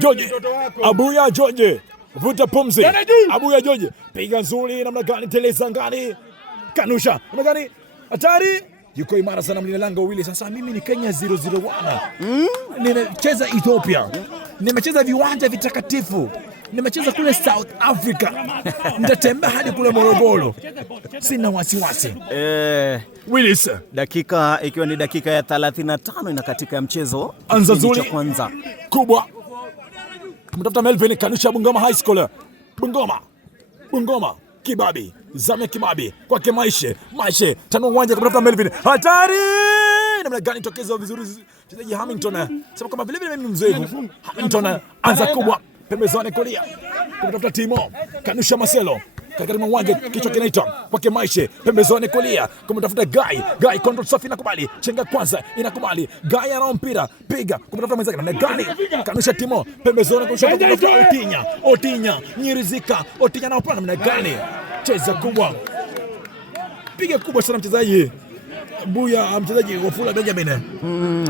George. Vuta pumzi. Abuya George. Piga nzuri namna gani? Teleza ngani? Kanusha. Namna gani? Hatari. Yuko imara sana mlinda lango wawili. Sasa mimi ni Kenya 001. Nimecheza Ethiopia. Nimecheza viwanja vitakatifu. Nimecheza kule South Africa. Nitatembea hadi kule Morogoro. Sina wasiwasi. Willis. Dakika ikiwa ni dakika ya 35 ina katika mchezo. Anza zuri. Kwanza. Kubwa. Kumtafuta Melvin Kanusha Bungoma High School. Bungoma. Kibabi. Zame Kibabi. Kwake Maishe. Tanua uwanja kumtafuta Melvin. Hatari! Namna gani tokeza vizuri mchezaji Hamilton. Sema kama vile mimi mzoefu. Hamilton anza kubwa. Pembezoni kulia. Kumtafuta Timo. Kanusha Marcelo. Katika uwanja kichwa kinaitwa kwake Maishe. Pembezoni kulia. Kumtafuta Guy control safi inakubali. Chenga kwanza inakubali. Guy ana mpira. Piga. Kumtafuta mwenzake namna gani? Kanusha Timo. Pembezoni kushoto kumtafuta Otinya. Nyirizika. Otinya na upana namna gani? Cheza kubwa. Piga kubwa sana mchezaji. Buya mchezaji wa Fulham Benjamin.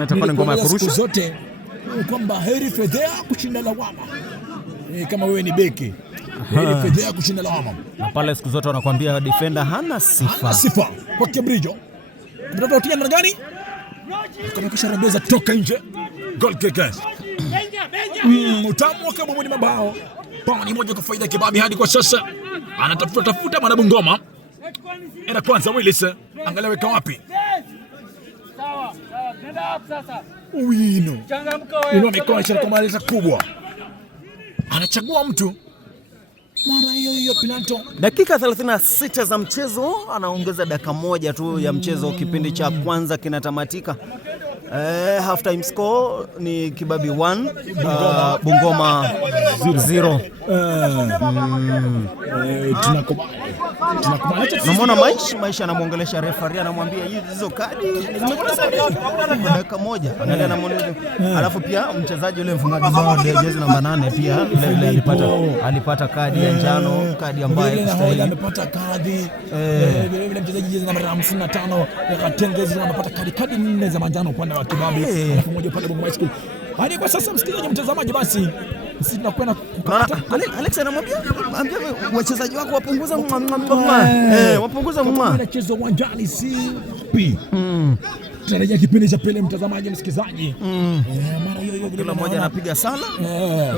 Atakuwa na ngoma ya kurusha. Zote kwamba heri fedhea kushinda lawama. Kama wewe ni beki. Heri fedhea kushinda lawama. Na pale siku zote wanakuambia defender hana sifa. Kwa Kibrijo. Mtoto Otinya namna gani? Kama kisha rebeza toka nje. Goal kick. Utamu wa kama mwini mabao. Bao ni moja kwa faida ya Kibabi hadi kwa sasa. Anatafuta mwana Bungoma. Era kwanza Willis. Angalia weka wapi? Owino. Ilo mikono ishara kama leta kubwa. Anachagua mtu. Mara hiyo penalty. Dakika 36 za mchezo, anaongeza dakika moja tu ya mchezo, kipindi cha kwanza kinatamatika. Half time score ni Kibabi 1, Bungoma 0. Tunamwona Maisha anamuongelesha referee, anamwambia hizo kadi zimekosa dakika moja. Angalia na monitor. Alafu pia mchezaji yule mfungaji bao jezi namba 8 pia vile alipata kadi ya njano, kadi ambayo kustahili. Amepata kadi. Vile mchezaji jezi namba 55 yakatengeza, amepata kadi 4 za manjano upande wa Kibabi, alafu moja upande wa Bungoma High School. Hadi kwa sasa msikilizaji, mtazamaji, basi sisi tunakwenda kukata. Alex anamwambia wachezaji wako wapunguza wapunguza mchezo uwanjani sipi. Tutarejea kipindi cha pili, mtazamaji, msikilizaji. Mara hiyo kila mmoja anapiga sana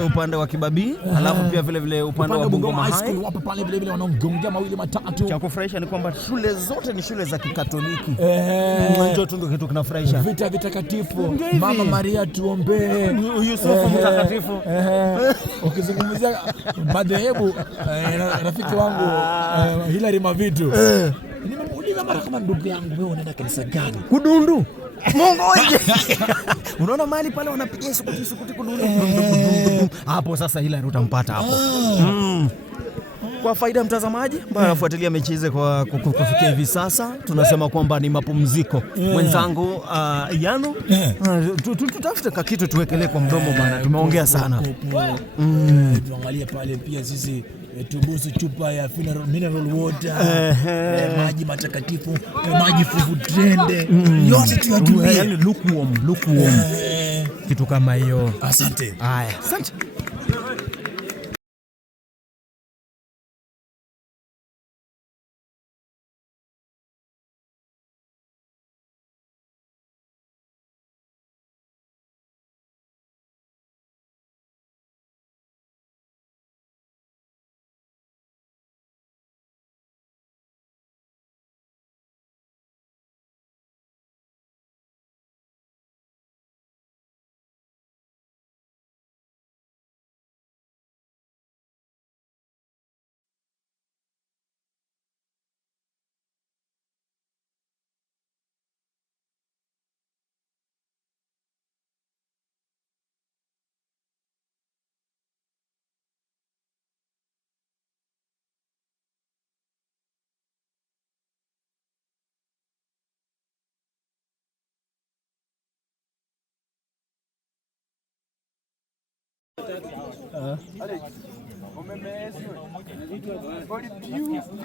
upande wa Kibabi, alafu pia vile upande wa Bungoma High School wapo pale vile wanaongea mawili matatu. Cha kufurahisha ni kwamba shule zote ni shule za Kikatoliki. Ndio tu kitu kinafurahisha. Vita vitakatifu. Mama Maria tuombee. Yusufu mtakatifu. Ukizungumzia madhehebu, rafiki wangu Hilary Mavitu. Nimemuuliza mara kama ndugu yangu, wewe unaenda kanisa gani? Kudundu. Mungu oje. Unaona mahali pale wanapiga sukuti kudundu. Hapo sasa Hilary utampata hapo. Kwa faida ya mtazamaji ambaye anafuatilia mechi hizi kwa kufikia hivi sasa, tunasema kwamba ni mapumziko. Mwenzangu Yano, tutafute kitu tuwekelee kwa mdomo bana, tumeongea sana. Tuangalie pale pia sisi tubusu chupa ya mineral water, maji matakatifu, maji fufu trende, yote tuyatumie. Yani lukewarm. Kitu kama hiyo. Asante. Haya, asante.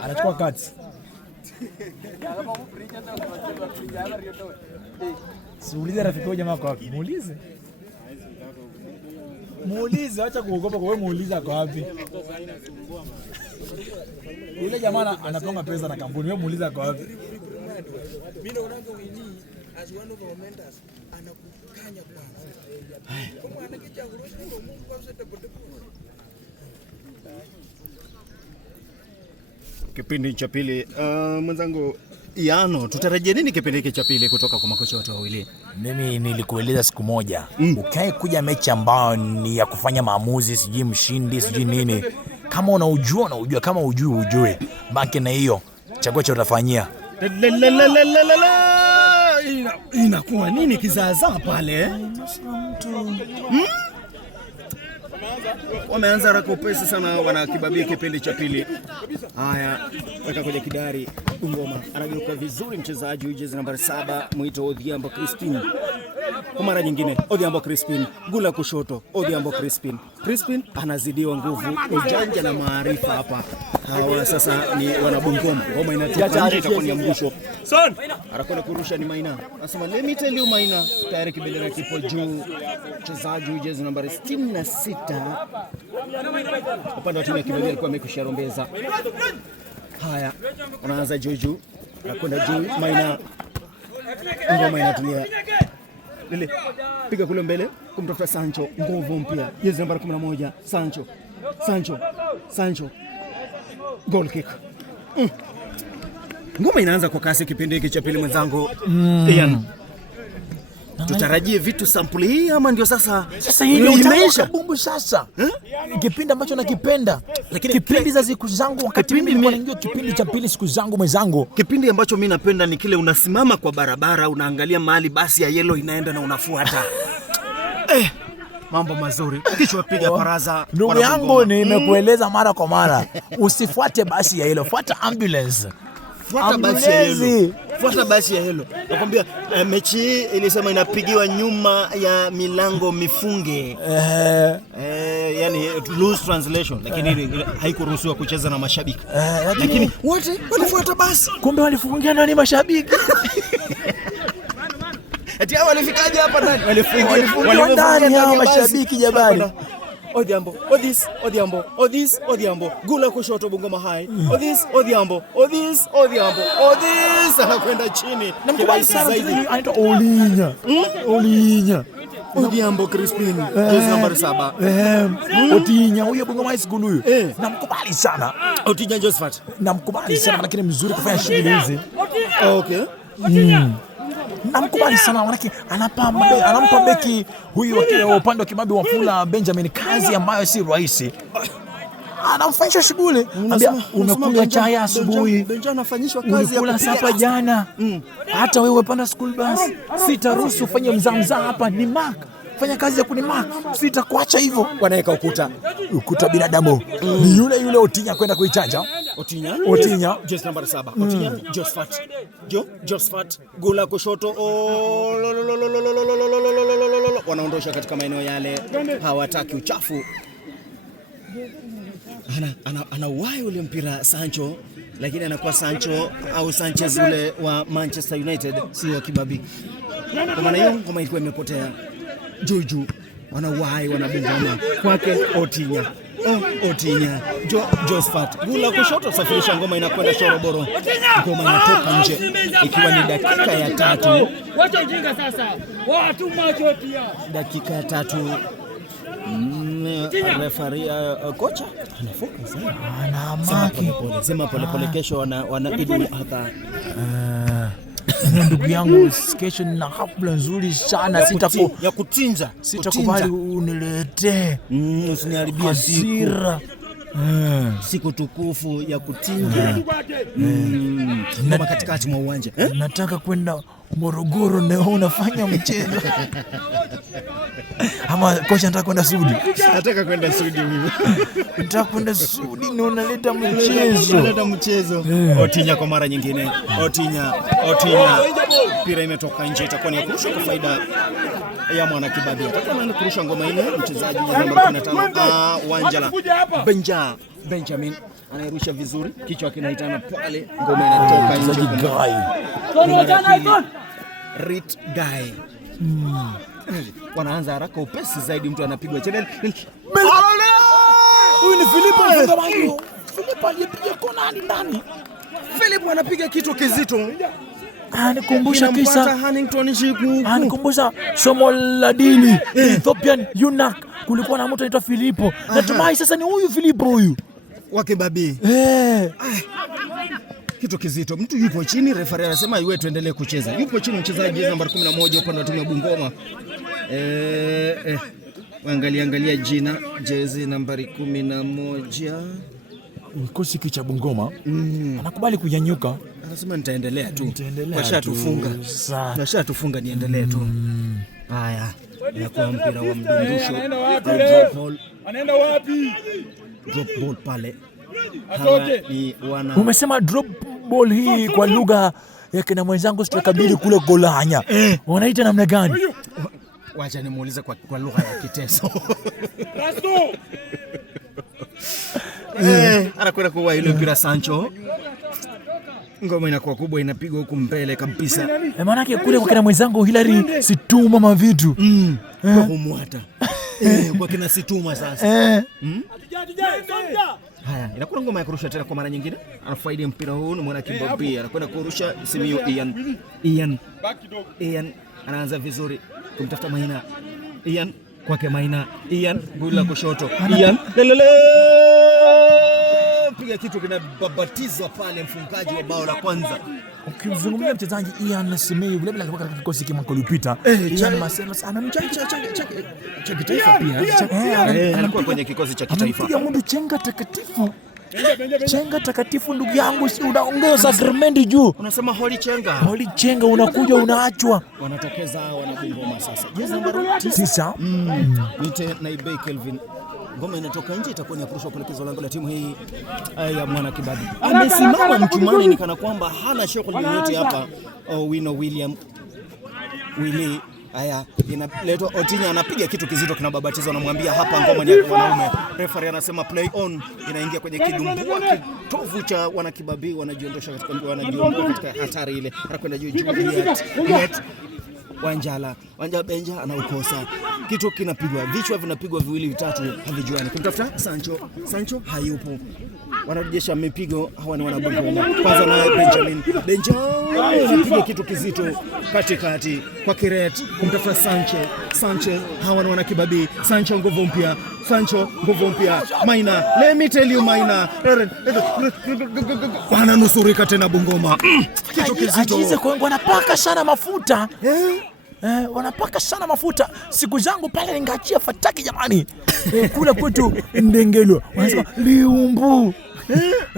Anachukua kati. Muulize rafiki wako jamaa kwa wapi? Muulize, acha kuogopa kwa wewe, muulize kwa wapi. Yule jamaa anaponga pesa na kampuni, wewe muulize kwa wapi. Mimi naona Winnie as one of our mentors anakukanya kwanza. Kama anakicha kurusha ndio Mungu kwa sababu kipindi cha pili. Mwenzangu Yano, tutarajia nini kipindi hiki cha pili kutoka kwa makocha wote wawili? Mimi nilikueleza siku moja, ukae kuja mechi ambayo ni ya kufanya maamuzi, sijui mshindi, sijui nini. Kama unaujua, kama ujue. Baki na hiyo, chagua cha utafanyia. Inakuwa nini kizaazaa pale? Wameanza haraka upesi sana wana Kibabi kipindi cha pili. Haya, weka kwenye kidari. Bungoma anageuka vizuri mchezaji jezi nambari 7 Mwito Odhiambo Crispin. Kwa mara nyingine Odhiambo Crispin, gula kushoto Odhiambo Crispin anazidiwa nguvu, ujanja na maarifa hapa. Hawa sasa ni wana Bungoma. Ngoma inatoka nje itakuwa ni mgusho. Anakwenda kurusha ni Maina. Anasema let me tell you Maina, tayari kibendera kipo juu. Mchezaji jezi nambari 66 upande wa timu ya Kibabi alikuwa amekusharombeza. Haya, unaanza juu, anakwenda juu Maina. Ngoma inatulia. Lile piga kule mbele kumtafuta Sancho, nguvu mpya. Jezi nambari 11 Sancho. Goal kick. Ngoma inaanza kwa kasi kipindi hiki cha pili mwenzangu. Ian. Tutarajie vitu sampuli hii ama ndio sasa hii ndio imeisha kabumbu sasa. Kipindi ambacho nakipenda. Lakini kipindi za siku zangu wakati mimi nilikuwa naingia kipindi cha pili siku zangu mwenzangu. Kipindi ambacho mimi napenda ni kile unasimama kwa barabara unaangalia mahali basi ya yellow inaenda na unafuata. Mambo mazuri. Kichwa piga paraza. Ndugu yangu nimekueleza mara kwa mara. Usifuate basi ya yellow, fuata ambulance. Fuata basi ya yellow. Fuata basi ya yellow. Nakwambia mechi hii ilisema inapigiwa nyuma ya milango mifunge. Yani loose translation, lakini haikuruhusiwa kucheza na mashabiki. Lakini wote walifuata basi. Kumbe walifungia nani mashabiki? Eti hao walifikaje hapa ndani? Walifungia ndani hao mashabiki jamani. Odhiambo, Odhiambo, Odhiambo, Gula kushoto Bungoma High. Odhiambo, anakwenda chini. Na mkubali zaidi anaitwa Olinya. Olinya. Odhiambo Crispin, jezi nambari 7. Otinya huyo Bungoma High School huyo. Namkubali sana. Otinya Josephat. Namkubali sana lakini mzuri kufanya shughuli hizi. Okay. Namkubali sana manake anampa beki huyu wa upande wa Kibabi Wafula Benjamin kazi ambayo si rahisi. Anamfanyisha shughuli. Umekunywa chai asubuhi. Benja anafanyishwa kazi ya kula sapa jana. Hata wewe panda school bus. Sitaruhusu ufanye mzamza hapa ni mark. Fanya kazi ya kunimark. Sitakuacha hivyo. Wanaweka ukuta binadamu. Ni yule Otinya kwenda kuichanja. Otinya jezi nambari 7. Otinya Josephat Gula kushoto. Wanaondosha katika maeneo yale. Hawataki uchafu. Ana wai ule mpira Sancho, lakini anakuwa Sancho au Sanchez ule wa Manchester United, si wa Kibabi. Kwa maana hiyo ngoma ilikuwa imepotea. Juju wanawai wanabungana kwake Otinya. Otinya Josephat Gula kushoto, safirisha ngoma inakwenda Shoroboro. Ngoma inatoka nje ikiwa ni dakika ya 3. Wacha ujinga sasa. Watu macho pia. Dakika ya 3. Referee kocha anafoka sana. Sema pole kesho wana Idul Adha. Ndugu yangu kesho na hafla nzuri sana ya kutinja. Sitakubali uniletee. Usiniharibie siku tukufu ya kutinja. Kama katikati mwa uwanja. Nataka kwenda Morogoro na unafanya mchezo. Ama kocha nataka kwenda Saudi. Nataka kwenda Saudi mimi. Nataka kwenda Saudi na unaleta mchezo. Otinya kwa mara nyingine. Otinya. Mpira imetoka nje, itakuwa ni kurusha kwa faida ya mwana Kibabi. Atakuwa ni kurusha ngoma ile mchezaji namba 15 Wanjala. Benjamin anairusha vizuri, kichwa kinaitana pale, ngoma inatoka nje. Rit Guy. Wanaanza haraka upesi zaidi, mtu anapigwa channel. Huyu ni Philip Mfungamanyo. Philip alipiga kona ndani. Philip anapiga kitu kizito. Anikumbusha kisa Hannington Shiku. Anikumbusha somo la dini Ethiopian eunuch. Kulikuwa na mtu anaitwa Filipo. Natumai sasa ni huyu Filipo huyu wa Kibabi. Kitu kizito. Mtu yupo chini, referee anasema iwe tuendelee kucheza. Yupo chini mchezaji namba 11 upande wa timu ya Bungoma. Angalia jina, jezi nambari 11. Mkosi kicha Bungoma. Anakubali kunyanyuka. Anasema nitaendelea tu. Washatufunga niendelee tu. Haya. Inakuwa mpira wa mdundusho. Anaenda wapi? Drop ball pale. Umesema drop ball hii kwa lugha ya kina mwenzangu sitakabili kule Golanya. Wanaita namna gani? Wacha nimuulize kwa lugha ya Kiteso. Anakwenda kuwa ile mpira Sancho. Ngoma inakuwa kubwa, inapigwa huku mbele kabisa. Maana yake kule kwa kina mwenzangu Hilary Situma mavitu. Kwa kumwata. Kwa kina Situma sasa. Haya, inakuwa ngoma ya kurusha tena kwa mara nyingine. Anafaidi mpira huu ni mwana Kibabi. Anakwenda kurusha Simio Ian anaanza vizuri kumtafuta Maina. Ian kwake Maina. Ian Gula kushoto. Ian piga kitu kinababatizwa pale, mfungaji wa bao la kwanza. Ukimzungumzia mchezaji Ian Simiyu vile vile alikuwa katika kikosi kile mwaka uliopita. Ian Marcelo amemchacha cha kitaifa pia. Alikuwa kwenye kikosi cha kitaifa. Anapiga mundu chenga takatifu. Chenga takatifu ndugu yangu, si unaongeza sakramenti juu. Unasema Holy Chenga. Holy Chenga unakuja unaachwa. Wanatokeza Wanabungoma sasa. Jezi nambari 9. Nite Naibe Kelvin. Ngoma inatoka nje, itakuwa ni kurushwa kuelekezwa lango la timu hii ya Mwana Kibabi. Amesimama mchumani ni kana kwamba hana shughuli yoyote hapa. Wino William Willy. Haya, inaletwa Otinya, anapiga kitu kizito kinababatizwa, anamwambia hapa ngoma ni ya wanaume. Referee anasema play on, inaingia kwenye kidumbua kitovu cha Wanakibabi, wanajiondoa katika hatari ile. Anakwenda juu net Wanjala Benja anaukosa. Kitu kinapigwa, vichwa vinapigwa viwili vitatu havijuani. Kumtafuta Sancho hayupo. Wanarejesha mipigo, hawa ni Wanabungoma. Kwanza naye Benjamin anapiga kitu kizito katikati kwa Kiret. Kumtafuta Sanche, hawa ni Wanakibabi. Sancho nguvu mpya. Maina, let me tell you Maina. Wananusurika tena Bungoma. Kitu kizito. Ajize kwa wanapaka sana mafuta. Wanapaka sana mafuta. Siku zangu pale ngachia fataki jamani. Kula kwetu Ndengelwa. Wanasema liumbu.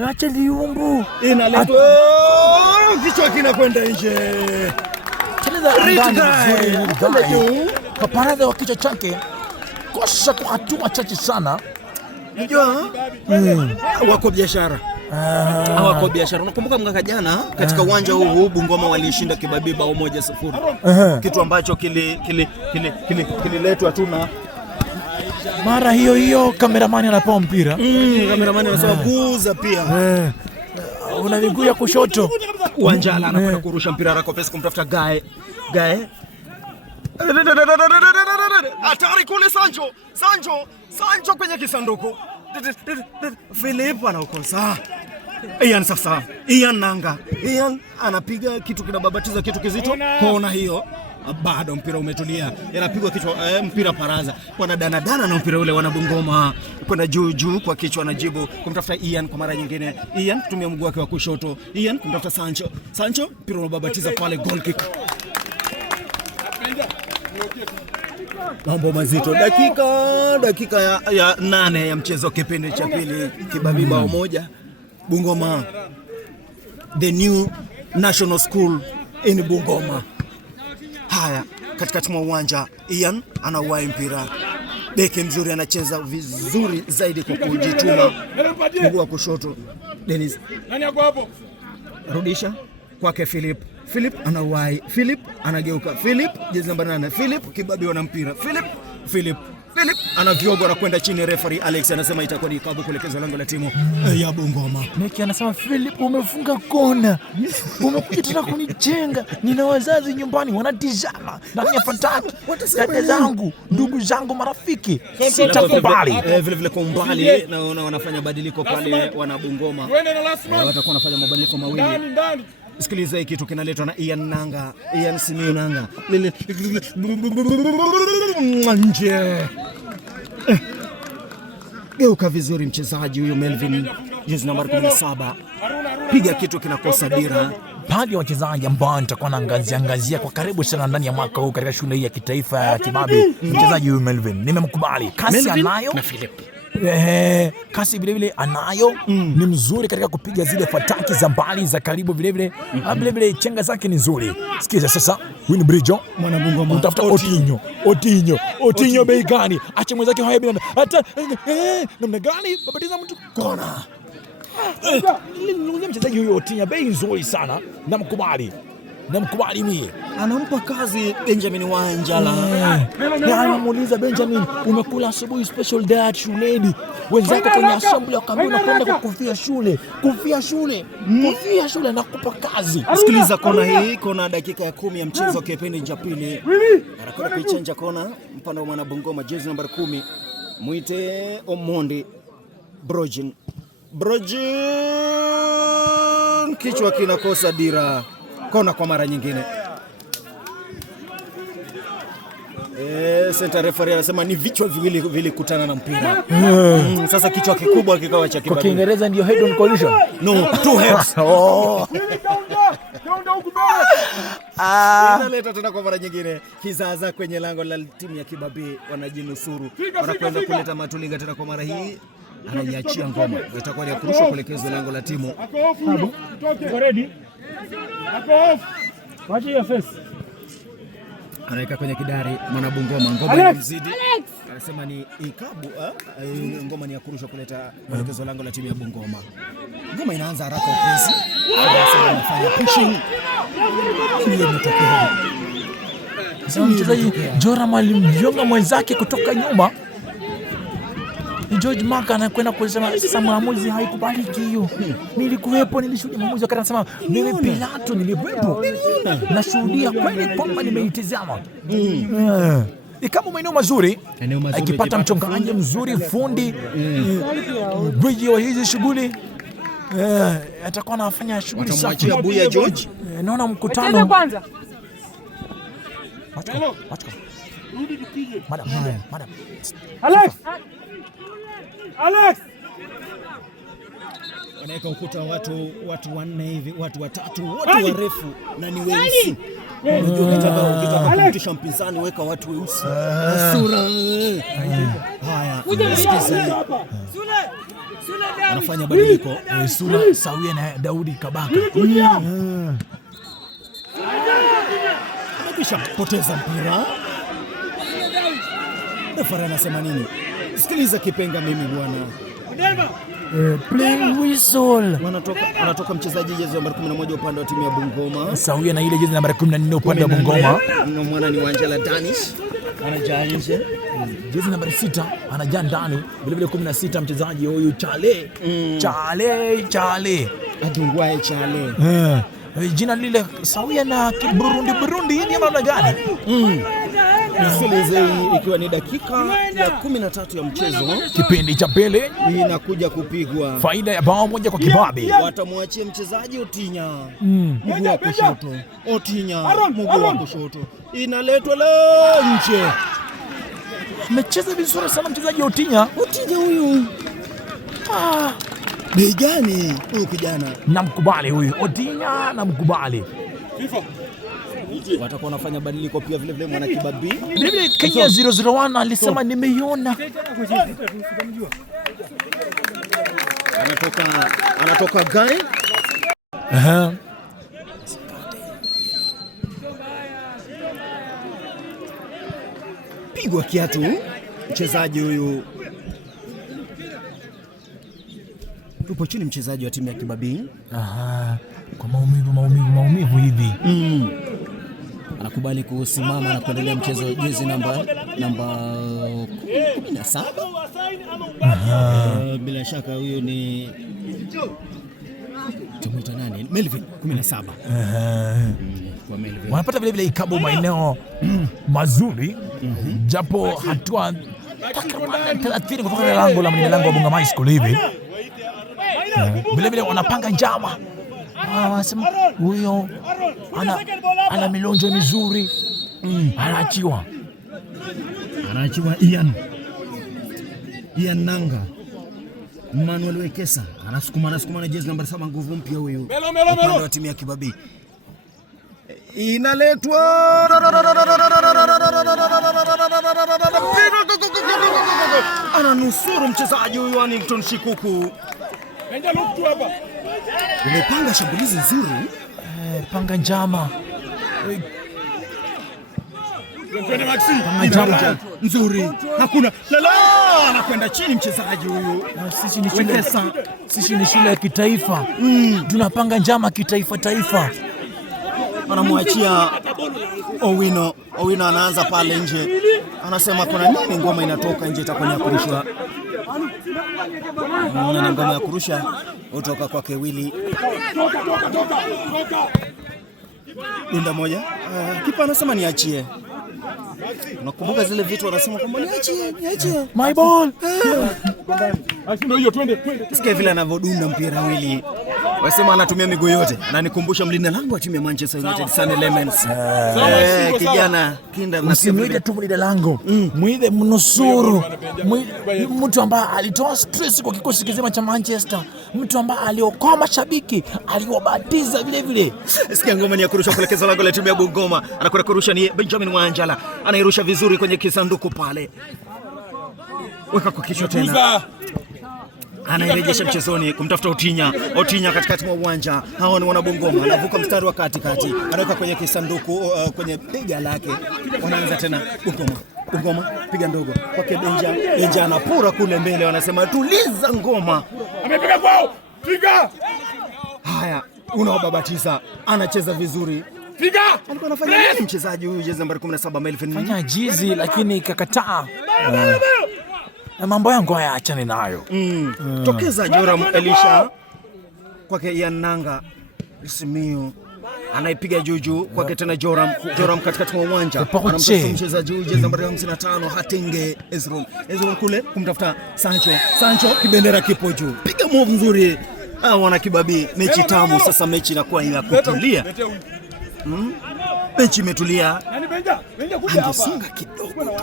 Acha liumbu. Inaletwa. Kichwa kinakwenda nje. Kaparada wa kichwa chake. Kosa kwa hatua chache sana. Unajua? Wako biashara. Hawako biashara. Unakumbuka mwaka jana katika uwanja huu Bungoma walishinda Kibabi bao 1-0. Kitu ambacho kililetwa tu na mara hiyo kameramani anapewa mpira. Kameramani anasema guza pia. Una miguu ya kushoto. Wanjala anakwenda kurusha mpira haraka pesa kumtafuta Gae. Hatari kule Sancho kwenye kisanduku. Philip anaokosa. Ian Nanga. Ian anapiga kitu kinababatiza kitu kizito. Kona hiyo. Bado mpira umetulia. Yanapigwa kichwa mpira paraza. Wanadanadana na mpira ule Wanabungoma. Kwenda juu kwa kichwa anajibu kumtafuta Ian kwa mara nyingine. Ian kutumia mguu wake wa kushoto. Ian kumtafuta Sancho mpira unababatiza pale, goal kick. Mambo mazito. Dakika ya 8 ya mchezo kipindi cha pili. Kibabi bao 1. Bungoma. The new national school in Bungoma. Haya, katikati mwa uwanja Ian anauwai mpira. Beki mzuri anacheza vizuri zaidi kwa kujituma. Mguu wa kushoto Dennis. Nani yako hapo? Rudisha kwake Philip anauwai. Philip anageuka. Philip jezi namba 8. Philip Kibabi wana mpira. Philip anavyogo anakwenda chini. Referee Alex anasema itakuwa ni kabu kuelekezwa lango la timu ya Bungoma. Meki anasema Philip umefunga kona. Umekuja tena kunichenga. Nina wazazi nyumbani wanatizama. Ndani ya fataki. Dada zangu, ndugu zangu, marafiki. Sitakubali. Vile kwa umbali naona wanafanya badiliko pale Wanabungoma. Watakuwa wanafanya mabadiliko mawili. Sikiliza hiki kitu kinaletwa na Ian Simiyu Nanga. Nje. Geuka vizuri mchezaji huyo Melvin, jezi namba 17. Piga kitu kinakosa dira. Baadhi ya wachezaji ambao nitakuwa naangazia kwa karibu sana ndani ya mwaka huu katika shule hii ya kitaifa ya Kibabi. Mchezaji huyu Melvin nimemkubali. Kasi anayo na Philip. Kasi vile anayo. Ni mzuri katika kupiga zile fataki za mbali za karibu vile chenga zake ni nzuri. Sikiza sasa Winbridge Mwanabungoma utafuta Otinyo bei gani? Acha mwenzake haya bila hata namna gani babatiza mtu kona. Mchezaji huyo Otinyo bei nzuri sana, namkubali mimi. Anampa kazi Benjamin Wanjala. Anamuuliza Benjamin, umekula asubuhi special diet shuleni? Wenzako kwenye assembly wakaambia unakwenda kufia shule nakupa kazi. Sikiliza kona dakika ya 10 ya mchezo kipindi cha pili. Anakwenda kuichenja kona mpande wa Mwanabungoma, jezi namba 10. Muite Omondi Brojin. Kichwa kinakosa dira. Kona kwa mara nyingine. Center referee anasema ni vichwa viwili vilikutana na mpira. Sasa kichwa kikubwa kikawa cha Kibabii. Kwa Kiingereza ndio head on collision. No, two heads. Inaleta tena kwa mara nyingine kizaza kwenye lango la timu ya Kibabii, wanajinusuru. Wanakwenda kuleta Matulinga tena kwa mara hii. Anaiachia ngoma. Itakuwa ni kurushwa kuelekezwa lango la timu. Anaweka kwenye kidari mwana Bungoma, ngoma inamzidi. Anasema ni ikabu, ngoma ni ya kurusha kuleta kuelekezwa lango la timu ya Bungoma. Ngoma inaanza haraka upesi. Anasema anafanya pushing. Ndio imetokea. Sasa mchezaji Joram alimjonga mwenzake kutoka nyuma. George Mark anakwenda kusema sasa maamuzi haikubaliki hiyo. Nilikuwepo, nilishuhudia maamuzi wakati anasema mimi Pilato nilikuwepo. Nashuhudia kweli kwamba nimeitazama. Ni kama maeneo mazuri akipata mchongaji mzuri, fundi gwiji wa hizi shughuli atakuwa anafanya shughuli safi. Watamwachia Buya George. Naona mkutano kwanza. Madam. Alex! Wanaweka ukuta watu wanne hivi, watu watatu, wote warefu na ni weusi. Ukitaka kumtisha mpinzani weka watu weusi. Sura. Haya, sikiza. Anafanya badiliko. Sura sawia na Daudi Kabaka. Kisha poteza mpira. Refa anasema nini? Sikiliza kipenga mimi bwana. Play whistle. Anatoka mchezaji jezi namba 11 upande wa timu ya Bungoma. Sawia na ile jezi namba 14 upande wa Bungoma. Mwana ni Wanjala Danish. Anajaa nje. Jezi namba 6 anajaa ndani. Vile vile 16 mchezaji huyu Chale. Chale. Adungwae Chale. Jina lile sawia na Burundi hii ni namna gani? Sikiliza, ikiwa ni dakika ya 13 ya mchezo, kipindi cha pili inakuja kupigwa. Faida ya bao moja kwa Kibabii. Watamwachia mchezaji Otinya mguu wa kushoto. Otinya mguu wa kushoto. Inaletwa nje. Amecheza vizuri sana mchezaji Otinya. Otinya huyu. Bei gani huyu kijana? Namkubali huyu Otinya, namkubali. Watakuwa wanafanya badiliko pia vile vile mwana Kibabii. Vile Kenya 001 alisema nimeiona. Anatoka gani? Pigwa kiatu mchezaji huyu. Tupo chini mchezaji wa timu ya Kibabii. Kwa maumivu hivi. Anakubali kusimama na kuendelea mchezo, jezi namba 17. Bila shaka huyu ni tumuita nani? Melvin 17. Kwa Melvin. Wanapata vile vile ikabu maeneo mazuri. Japo hatua takriban 30 kutoka lango la mlinda lango wa Bungoma High School hivi. Vile vile wanapanga njama. Wanasema huyo ana milonjo mizuri. Anaachiwa Ian Nanga. Manuel Wekesa anasukuma na jezi namba 7, nguvu mpya huyu upande wa timu ya Kibabii. Inaletwa ananusuru mchezaji huyu Annington Shikuku. Umepanga shambulizi nzuri. Panga njama. Nzuri. Hakuna. Anakwenda chini mchezaji huyu. Sisi ni shule ya kitaifa. Tunapanga njama kitaifa. Anamwachia Owino. Owino anaanza pale nje. Anasema kuna nini, ngoma inatoka nje, itakuwa ni kurusha. Na ngoma ya kurusha kutoka kwake Willy. Dinda moja. Kipa anasema niachie. Unakumbuka zile vitu wanasema kwamba niachie. My ball. Sikia vile anavodunda mpira Willy. Wasema anatumia miguu yote. Ananikumbusha mlinda lango wa timu ya Manchester United, Sunny Lemons. Kijana kinda na msimuite tu mlinda lango. Muite mnusuru. Mtu ambaye alitoa stress kwa kikosi kizima cha Manchester. Mtu ambaye aliokoa mashabiki, aliwabatiza vile vile. Sikia ngoma ni ya kurusha kuelekeza lango la timu ya Bungoma. Anakwenda kurusha ni Benjamin Wanjala. Anairusha vizuri kwenye kisanduku pale. Weka kwa kichwa tena. Anairejesha mchezoni kumtafuta Otinya katikati mwa uwanja. Hao ni wana Bungoma. Anavuka mstari wa katikati. Anaweka kwenye kisanduku kwenye bega lake. Wanaanza tena Bungoma piga ndogo. Kwake Benja anapura kule mbele, wanasema tuliza ngoma. Amepiga kwao. Piga. Haya, unawababatiza. Anacheza vizuri. Piga. Alikuwa anafanya nini mchezaji huyu jezi nambari 17 Melvin? Fanya jizi lakini kakataa. Na mambo yangu haya achane nayo. Tokeza Joram Elisha kwake Yananga Simiyu anaipiga juju kwake tena Joram katikati mwa uwanja, anamtafuta mchezaji huyu jezi nambari 55 Hatenge Ezron kule kumtafuta Sancho kibendera kipo juu, piga move nzuri. Wana Kibabii, mechi tamu sasa, mechi inakuwa ya kutulia. Mechi imetulia. Angesonga kidogo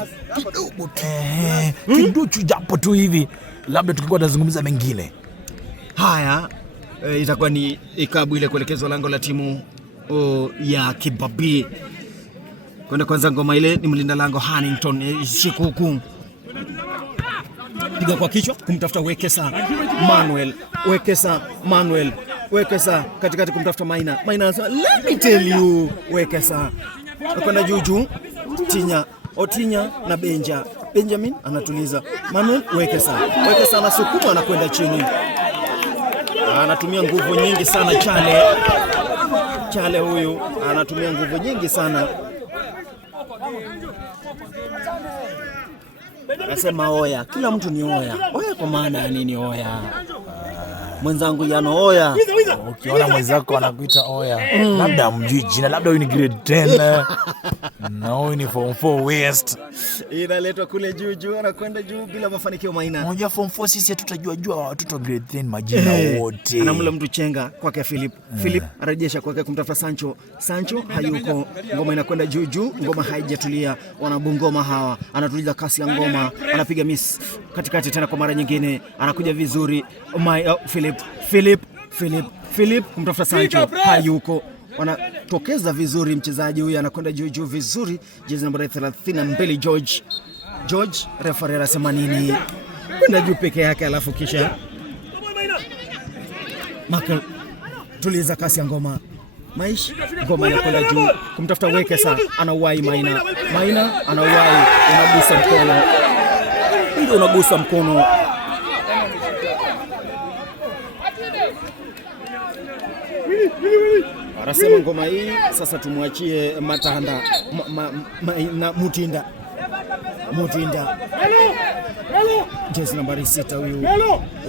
kiduchu japo tu hivi, labda tukikuwa tunazungumza mengine. Haya, itakuwa ni ikabu ile kuelekezwa lango la timu ya Kibabii. Kwenda kwanza ngoma ile ni mlinda lango Hannington Shikuku. Piga kwa kichwa kumtafuta Wekesa katikati kumtafuta Maina anasema let me tell you Wekesa. Kwenda juju Otinya na Benjamin anatuliza. Manuel Wekesa anasukuma, anakwenda chini. Anatumia nguvu nyingi sana Chale huyu anatumia nguvu nyingi sana. Anasema oya, kila mtu ni oya. Oya kwa maana ya nini oya? Mwenzangu Yano oya. Ukiona mwenzako anakuita oya, labda mjui jina, labda huyu ni grade 10 na huyu ni form 4 West. Inaletwa kule juu, anakwenda juu bila mafanikio Maina. Unajua form 4 sisi hatutajua watoto grade 10 majina wote. Anamla mtu chenga kwake Philip arejesha kwake kumtafuta Sancho hayuko. Ngoma inakwenda juu, ngoma haijatulia. Wana Bungoma hawa, anatuliza kasi ya ngoma, anapiga miss katikati tena kwa mara nyingine, anakuja vizuri. Philip kumtafuta Sancho hayuko. Wanatokeza vizuri, mchezaji huyu anakwenda juu vizuri, jezi nambari 32 George referee anasema nini? Kwenda juu peke yake, alafu kisha Michael tuliza kasi ya ngoma. Ngoma inakwenda juu kumtafuta Wekesa, anauwai Maina anauwai, unagusa mkono. Anasema ngoma hii sasa tumwachie Matanda na Mutinda. Jezi nambari 6 huyu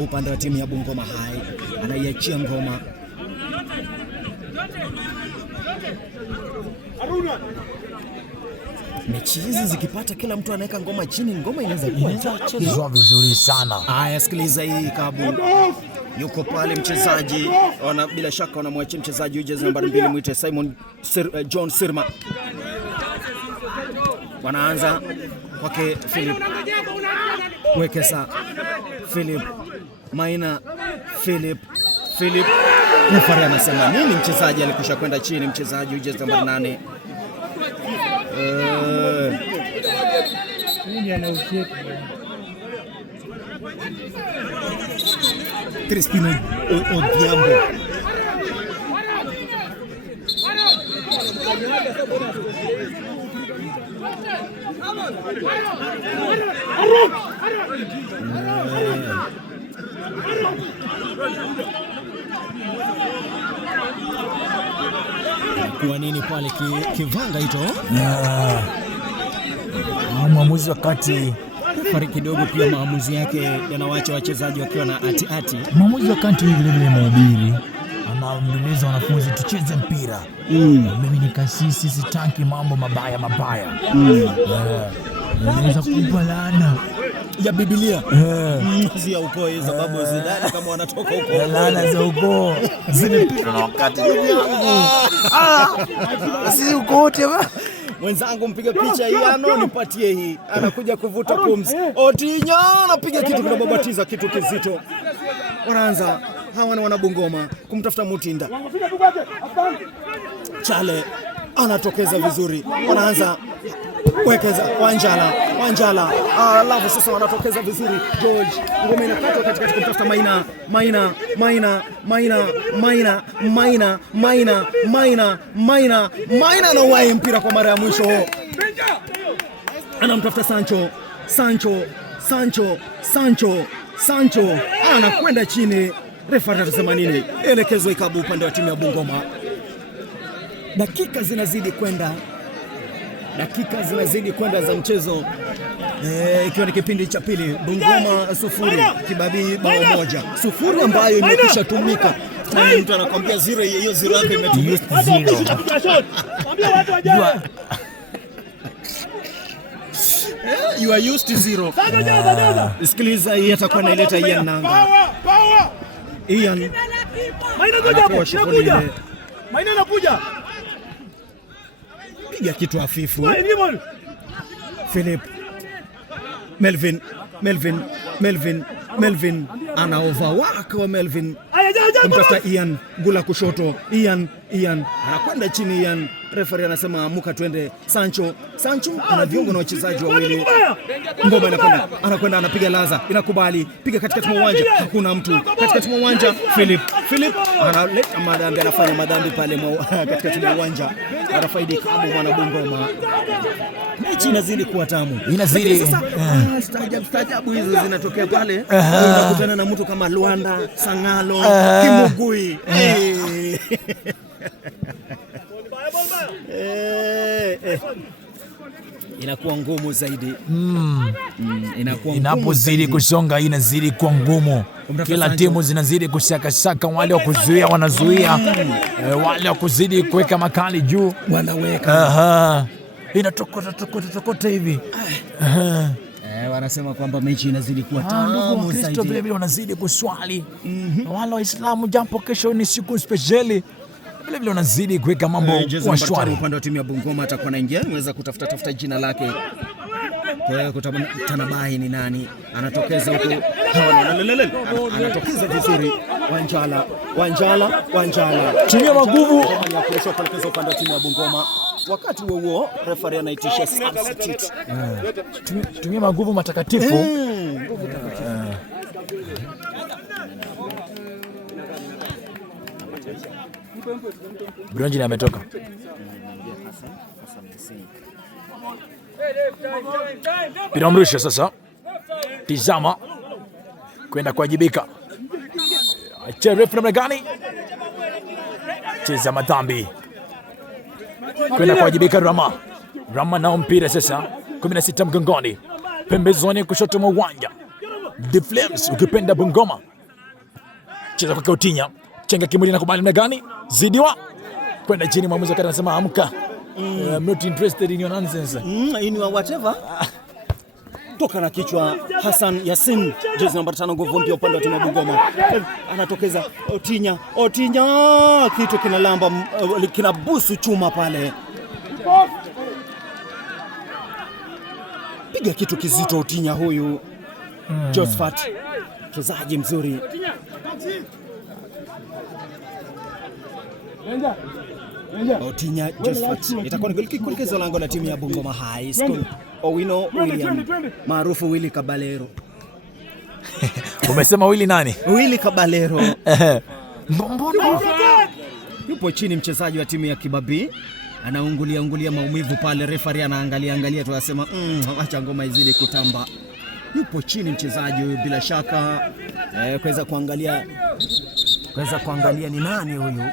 upande wa timu ya Bungoma Hai anaiachia ngoma. Mechi hizi zikipata kila mtu anaweka ngoma chini, ngoma inaweza kuchezwa vizuri sana. Haya, sikiliza hii kabu. Yuko pale mchezaji, bila shaka wanamwachia mchezaji jezi nambari 2 mwite John Sirma. Wanaanza kwake Philip Wekesa, Maina, Philip. Referee anasema nini? Mchezaji alikusha kwenda chini, mchezaji jezi nambari 8. Crispino Odhiambo. Kwa nini pale kivanga hito? Mwamuzi wakati fari kidogo, pia maamuzi yake yanawaacha wachezaji wakiwa na ati. Mwamuzi wakati vile mhubiri anawaambia wanafunzi tucheze mpira. Mimi ni kasisi, sitaki mambo mabaya. Anaweza kumpa laana ya Biblia. Si ya ukoo hizo sababu Zidane kama wanatoka huko. Laana za ukoo zimepita na wakati wangu. Si ukoo wote ba. Mwenzangu mpiga picha hii nipatie hii. Anakuja kuvuta pumzi. Otinyo anapiga kitu kinababatiza kitu kizito. Wanaanza hawa na wana Bungoma kumtafuta Mutinda. Chale anatokeza vizuri. Wanaanza wekeza Wanjala. Alafu sasa wanatokeza vizuri. George ngoma inakatwa katikati kumtafuta Maina na wai mpira kwa mara ya mwisho. Anamtafuta Sancho anakwenda chini. Refa atasema nini? Elekezo ikabu upande wa timu ya Bungoma. Dakika zinazidi kwenda za mchezo, ikiwa ni kipindi cha pili. Bungoma 0, Kibabii bao 1. 0 ambayo imekwisha tumika. Mtu anakuambia 0, hiyo 0 yake imetumika 0. You are used to 0. Sikiliza, hii atakuwa naileta Ian Nanga. Ian Maina anakuja. Piga kitu hafifu. Philip Melvin ana overwork wa Melvin. Kumtafuta Ian Gula kushoto. Ian anakwenda chini. Ian referee anasema amuka twende. Sancho ana viungo na wachezaji wawili. Ngoma anakwenda anapiga laza, inakubali piga katikati mwa uwanja, hakuna mtu katikati mwa uwanja. Philip analeta madhambi, anafanya madhambi pale katikati mwa uwanja, anafaidi kama mwana Bungoma. Mechi inazidi kuwa tamu, inazidi staajabu hizo zinatokea pale. Unakutana na mtu kama Luanda, Sangalo, Kimugui. Inakuwa ngumu zaidi. Inapozidi kusonga inazidi kuwa ngumu. Kila timu zinazidi kushakashaka, wale wa kuzuia wanazuia, wale wa kuzidi kuweka makali juu wanaweka. Inatokota hivi. Wanasema kwamba mechi inazidi kuwa tamu zaidi. Kristo vile vile wanazidi kuswali. Wale Waislamu jambo kesho ni siku speciali. Vile vile wanazidi kuweka mambo kwa shwari. Upande wa timu ya Bungoma atakuwa anaingia, unaweza kutafuta jina lake. Tanabai ni nani? Anatokeza huko. Anatokeza vizuri. Wanjala. Tumia maguvu. Anakuosha kuelekeza upande wa timu ya Bungoma. Wakati huo referee anaitisha substitute. Tumia maguvu matakatifu. Bronji ametoka. Piramrusha sasa. Tizama kwenda kuwajibika. Refa namna gani? Cheza madhambi. Kwenda kuwajibika Rama nao mpira sasa. 16 mgongoni. Pembezoni kushoto mwa uwanja. The Flames ukipenda Bungoma. Cheza kwa Kautinya. Chenga kimwili na kubali namna gani? Zidiwa. Kwenda chini, mwamuzi wakati anasema amka. I'm not interested in your nonsense. In whatever. Toka na kichwa Hassan Yasin, jezi namba 5 nguvu mpya upande wa timu ya Bungoma. Anatokeza Otinya, kitu kinalamba, kinabusu chuma pale. Piga kitu kizito Otinya huyu. Josephat, mchezaji mzuri. Otinya Josephat itakuwa ni kuelekeza lango la timu ya Bungoma High School. Owino William maarufu Willy Kabalero. Umesema Willy nani? Willy Kabalero. Mbona yupo chini mchezaji wa timu ya Kibabii, anaungulia maumivu pale. Referee anaangalia tu, anasema acha ngoma izidi kutamba. Yupo chini mchezaji huyu, bila shaka kuweza kuangalia ni nani huyu.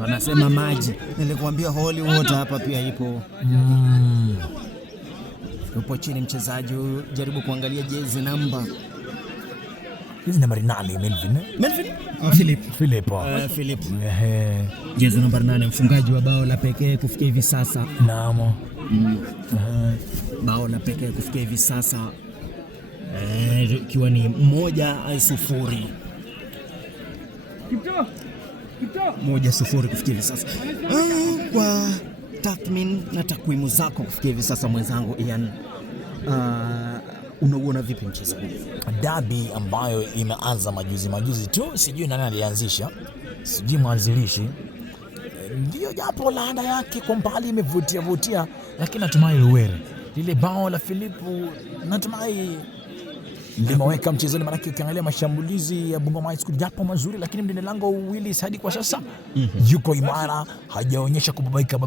Wanasema maji, nilikwambia holy water hapa pia ipo. yupo chini mchezaji huyu, jaribu kuangalia jezi namba. Jezi namba 8 Melvin. Philip. Jezi namba 8, mfungaji wa bao la pekee kufikia hivi sasa. Naam. Bao la pekee kufikia hivi sasa ikiwa ni 1-0. 1-0 kufikia hivi sasa. Kwa tathmini na takwimu zako kufikia hivi sasa, mwenzangu Ian, unauona vipi mchezo huu? Dabi ambayo imeanza majuzi tu, sijui nani alianzisha, sijui mwanzilishi, ndio japo laada yake kwa mbali imevutia, lakini natumai Luwere lile bao la Filipu natumai limeweka mchezoni, maana ukiangalia mashambulizi ya Bungoma High School japo mazuri, lakini mlinda lango Willis hadi kwa sasa yuko imara, hajaonyesha kubabaika.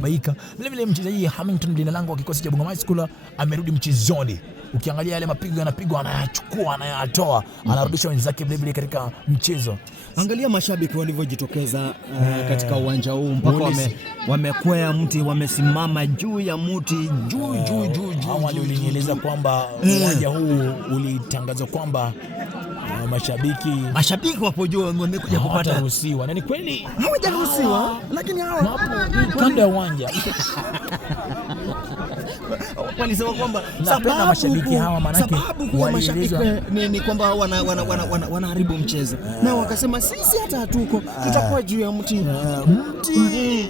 Vile mchezaji Hamilton, mlinda lango wa kikosi cha Bungoma High School, amerudi mchezoni. Ukiangalia yale mapigo yanapigwa, anayachukua, anayatoa, anarudisha wenzake vile katika mchezo. Angalia mashabiki walivyojitokeza katika uwanja huu, mpaka wamekwea mti, wamesimama juu ya mti juu. Awali ulinieleza kwamba uwanja huu ulitangazwa kwamba mashabiki wapo juu wamekuja kupata ruhusiwa, na ni kweli hawajaruhusiwa, lakini hapo kando ya uwanja walisema kwamba sababu mashabiki hawa, manake mashabiki ni kwamba wanaharibu mchezo, na wakasema sisi hata hatuko, tutakuwa juu ya mti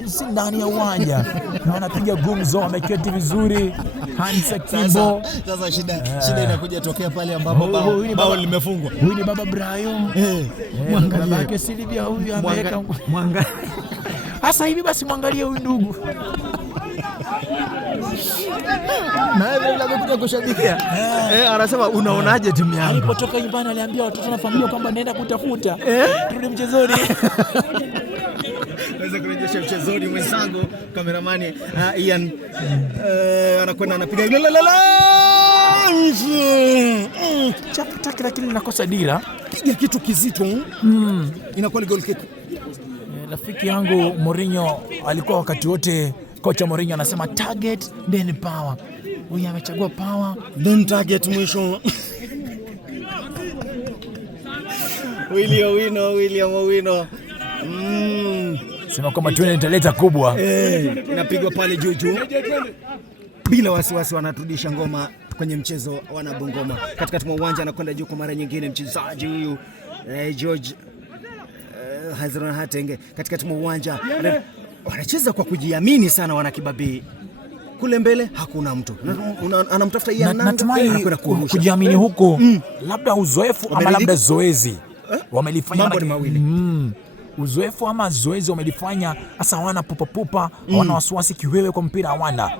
si ndani ya uwanja, na wanapiga gumzo, wameketi vizuri, Hansa Kimbo. Sasa shida inakuja tokea pale ambapo bao limefungwa. Huyu ni baba Brian, mwangalie yake Silvia, huyu ameweka mwangalie sasa hivi. Basi mwangalie huyu ndugu na yeye amekuja kushabikia. Anasema unaonaje timu yangu? Alipotoka nyumbani aliambia watoto na familia kwamba naenda kutafuta, turudi mchezoni. Naweza kurejesha mchezoni mwenzangu kameramani Ian anakwenda anapiga chapataki, lakini nakosa dira, piga kitu kizito, inakuwa ni goal kick. Rafiki yangu Mourinho alikuwa wakati wote, kocha Mourinho anasema target then power. Huyu amechagua power then target mwisho. William Owino. Sema kwamba tuone italeta kubwa. Inapigwa pale juu. Bila wasiwasi wanaturudisha ngoma kwenye mchezo wana Bungoma. Katikati mwa uwanja anakwenda juu kwa mara nyingine mchezaji huyu George Hazron Hatenge. Katikati mwa uwanja wanacheza kwa kujiamini sana wana Kibabii. Kule mbele hakuna mtu. Anamtafuta Ian Nanga, anakwenda kurusha. Kujiamini huko labda uzoefu ama labda zoezi. Wamelifanya mambo ni mawili. Uzoefu ama zoezi wamelifanya, hasa wana pupa, wana wasiwasi kiwewe kwa mpira hawana.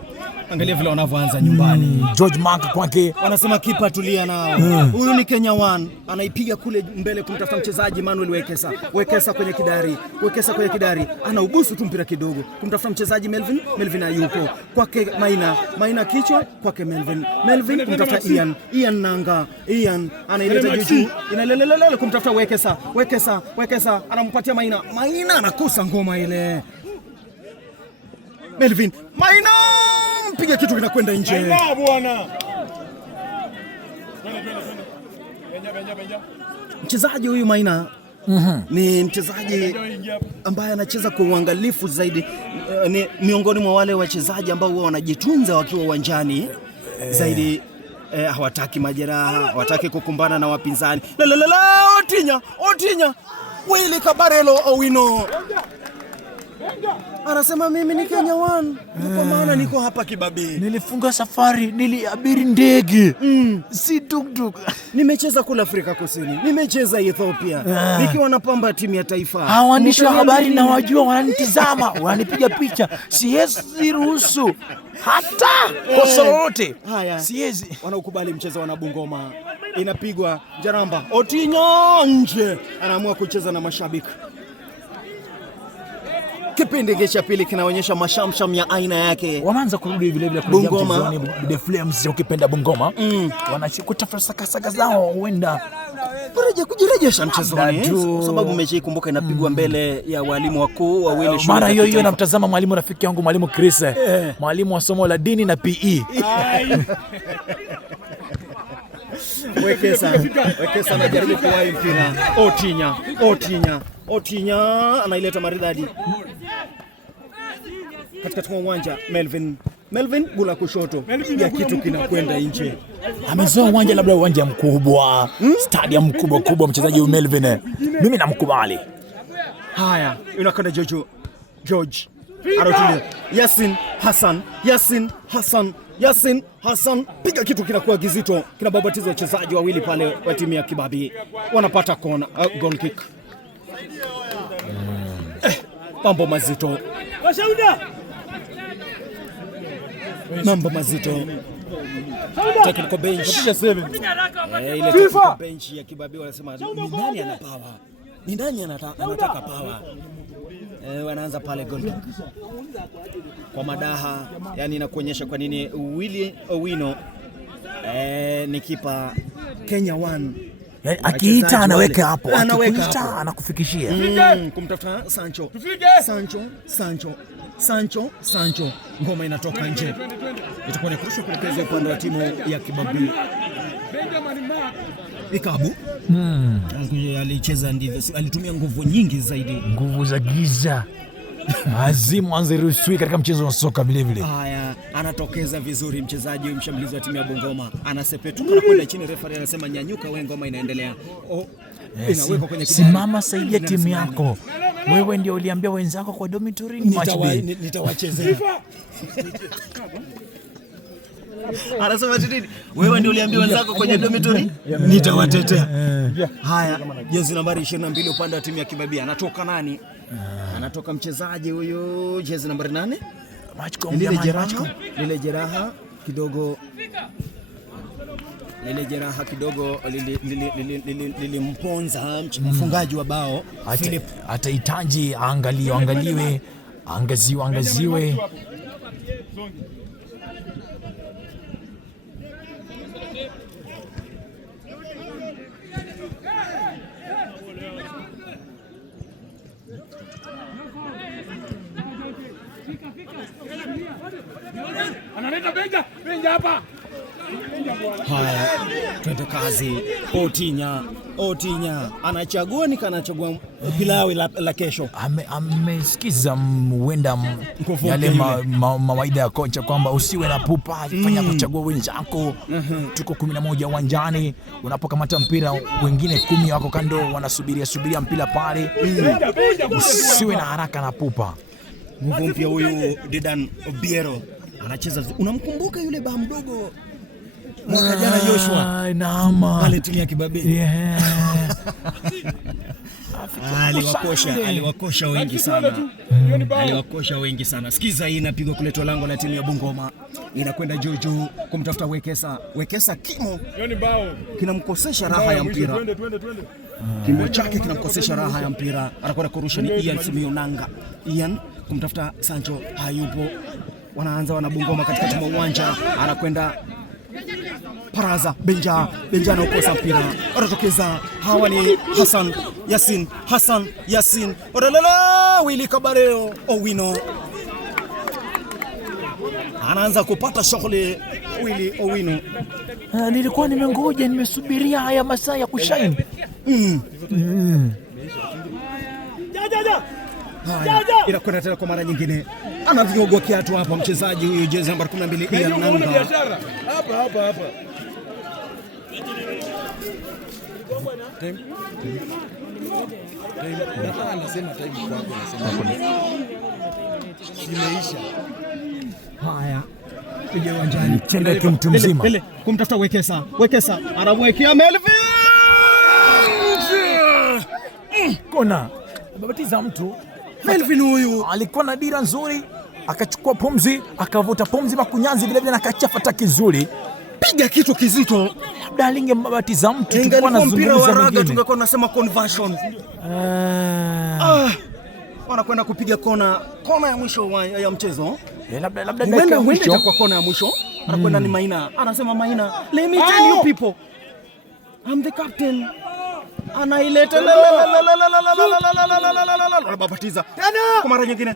Angalia vile wanavyoanza nyumbani. George Mark kwake, wanasema kipa tulia nao. Huyu ni Kenya One, anaipiga kule mbele kumtafuta mchezaji Manuel Wekesa kwenye kidari, anaubusu tu mpira kidogo kumtafuta mchezaji Melvin ayuko kwake, Maina kichwa kwake Melvin kumtafuta Ian Nanga, anaileta juu inalelelele kumtafuta Wekesa anampatia Maina anakosa ngoma ile. Melvin Maina piga kitu kinakwenda nje. Bwana. Mchezaji huyu Maina ni mchezaji ambaye anacheza kwa uangalifu zaidi, ni miongoni mwa wale wachezaji ambao huwa wanajitunza wakiwa uwanjani zaidi. Hawataki majeraha, hawataki kukumbana na wapinzani. Otinya Willy Kabarelo Owino anasema mimi ni Kenya One, kwa maana niko hapa Kibabii. Nilifunga safari, niliabiri ndege, si tuktuk. Nimecheza kule Afrika Kusini, nimecheza Ethiopia, nikiwa napamba timu ya taifa. Hawaandishi wa habari na wajua wananitazama, wananipiga picha. Siwezi ruhusu hata kosa lolote. Siwezi. Wanaukubali mchezo wa Bungoma. Inapigwa Jaramba. Otinyo nje. Anaamua kucheza na mashabiki. Kipindi cha pili kinaonyesha mashamsham ya aina yake. Wanaanza kurudi vile vile kwenye mchezo The Flames ukipenda Bungoma. Wanachukua sakasaka zao, huenda kujirejesha mchezoni kwa sababu mechi ikumbuka inapigwa mbele ya walimu wakuu wawili shule. Mara hiyo namtazama mwalimu rafiki yangu mwalimu Chris, mwalimu wa somo la dini na PE. Wekesa anajaribu kuwahi mpira. Otinya anaileta maridadi katika uwanja. Melvin gula kushoto ya kitu kinakwenda nje. Amezoea uwanja, labda uwanja mkubwa, stadium kubwa mchezaji wa Melvin. Mimi namkubali. Haya, inakwenda George. Arotulia. Yasin Hassan piga kitu kinakuwa kizito, kinababatiza wachezaji wawili pale wa timu ya Kibabi. Wanapata kona, goal kick. Mambo mazito. Technical bench. Ile technical bench ya Kibabi wanasema ni nani ana power? Ni nani anataka power? Wanaanza pale goal kick. Kwa madaha, yani inakuonyesha kwa nini Willy Owino ni kipa Kenya 1. Akiita anaweka hapo, akiita anakufikishia. Kumtafuta Sancho. Ngoma inatoka nje. Itakuwa ni kurusha kuelekea upande wa timu ya Kibabi. Ikabu alicheza ndivyo, alitumia nguvu nyingi zaidi, nguvu za giza. Azimu anzirusui katika mchezo wa soka vile. Haya, anatokeza vizuri mchezaji mshambulizi wa timu ya Bungoma, anasepetuka na kwenda chini, referee anasema nyanyuka, wewe ngoma inaendelea. Inawekwa kwenye simama, saidia timu yako. Wewe ndio uliambia wenzako kwa dormitory ni match day. Nitawachezea. Anasema nini? Wewe ndio uliambia wenzako kwenye dormitory nitawatetea. Haya, jezi nambari 22 upande wa timu ya Kibabi. Anatoka nani? Anatoka mchezaji huyo jezi nambari 8. Lile jeraha kidogo lilimponza mfungaji wa bao Philip. Atahitaji angaliwe, angaziwe. Analeta benja hapa. Haya, twende kazi. Otinya anachagua pilau la kesho. Amesikiza huenda yale mawaida ya kocha kwamba usiwe na pupa, fanya kuchagua wenzako. Tuko 11 uwanjani, unapokamata mpira wengine 10 wako kando wanasubiria mpira pale. Usiwe na haraka na pupa. Nguvu mpya huyu Dedan Obiero anacheza. Unamkumbuka yule baa mdogo mwaka jana Joshua? Naam. Pale timu ya Kibabi. Aliwakosha wengi sana. Sikiza, hii inapigwa kuletwa lango la timu ya Bungoma. Inakwenda juu kumtafuta Wekesa kimo. Kinamkosesha raha ya mpira. Kimo chake kinamkosesha raha ya mpira. Anakwenda kurusha ni Ian Simionanga. Ian kumtafuta Sancho, hayupo. Wanaanza wana Bungoma katikati mwa uwanja. Anakwenda Paraza Benja na ukosa mpira. Wanatokeza hawa ni Hassan Yasin. Orelala Willy Kabareo Owino. Anaanza kupata shughuli Willy Owino. Nilikuwa nimesubiria haya masaa ya kushine. Inakwenda tena kwa mara nyingine. Anavyogwa kiatu hapa mchezaji huyu jezi namba 12 Ian Nanga. Hapa. Haya. Kuja uwanjani. Chenga kimtu mzima. Kumtafuta Wekesa. Anamwekea Melvin. Kona. Babatiza mtu. Melvin huyu alikuwa na dira nzuri, akachukua pumzi, akavuta pumzi makunyanzi vile na akachafa kizuri. Piga kitu kizito. Labda alingembatiza mtu, tulikuwa na mpira wa raga, tungekuwa tunasema conversion. Wanakwenda kupiga kona ya mwisho ya mchezo. Labda dakika mwisho kwa kona ya mwisho. Anakwenda ni Maina. Anasema Maina, let me tell you people, I'm the captain. anaileta anababatiza kwa mara nyingine,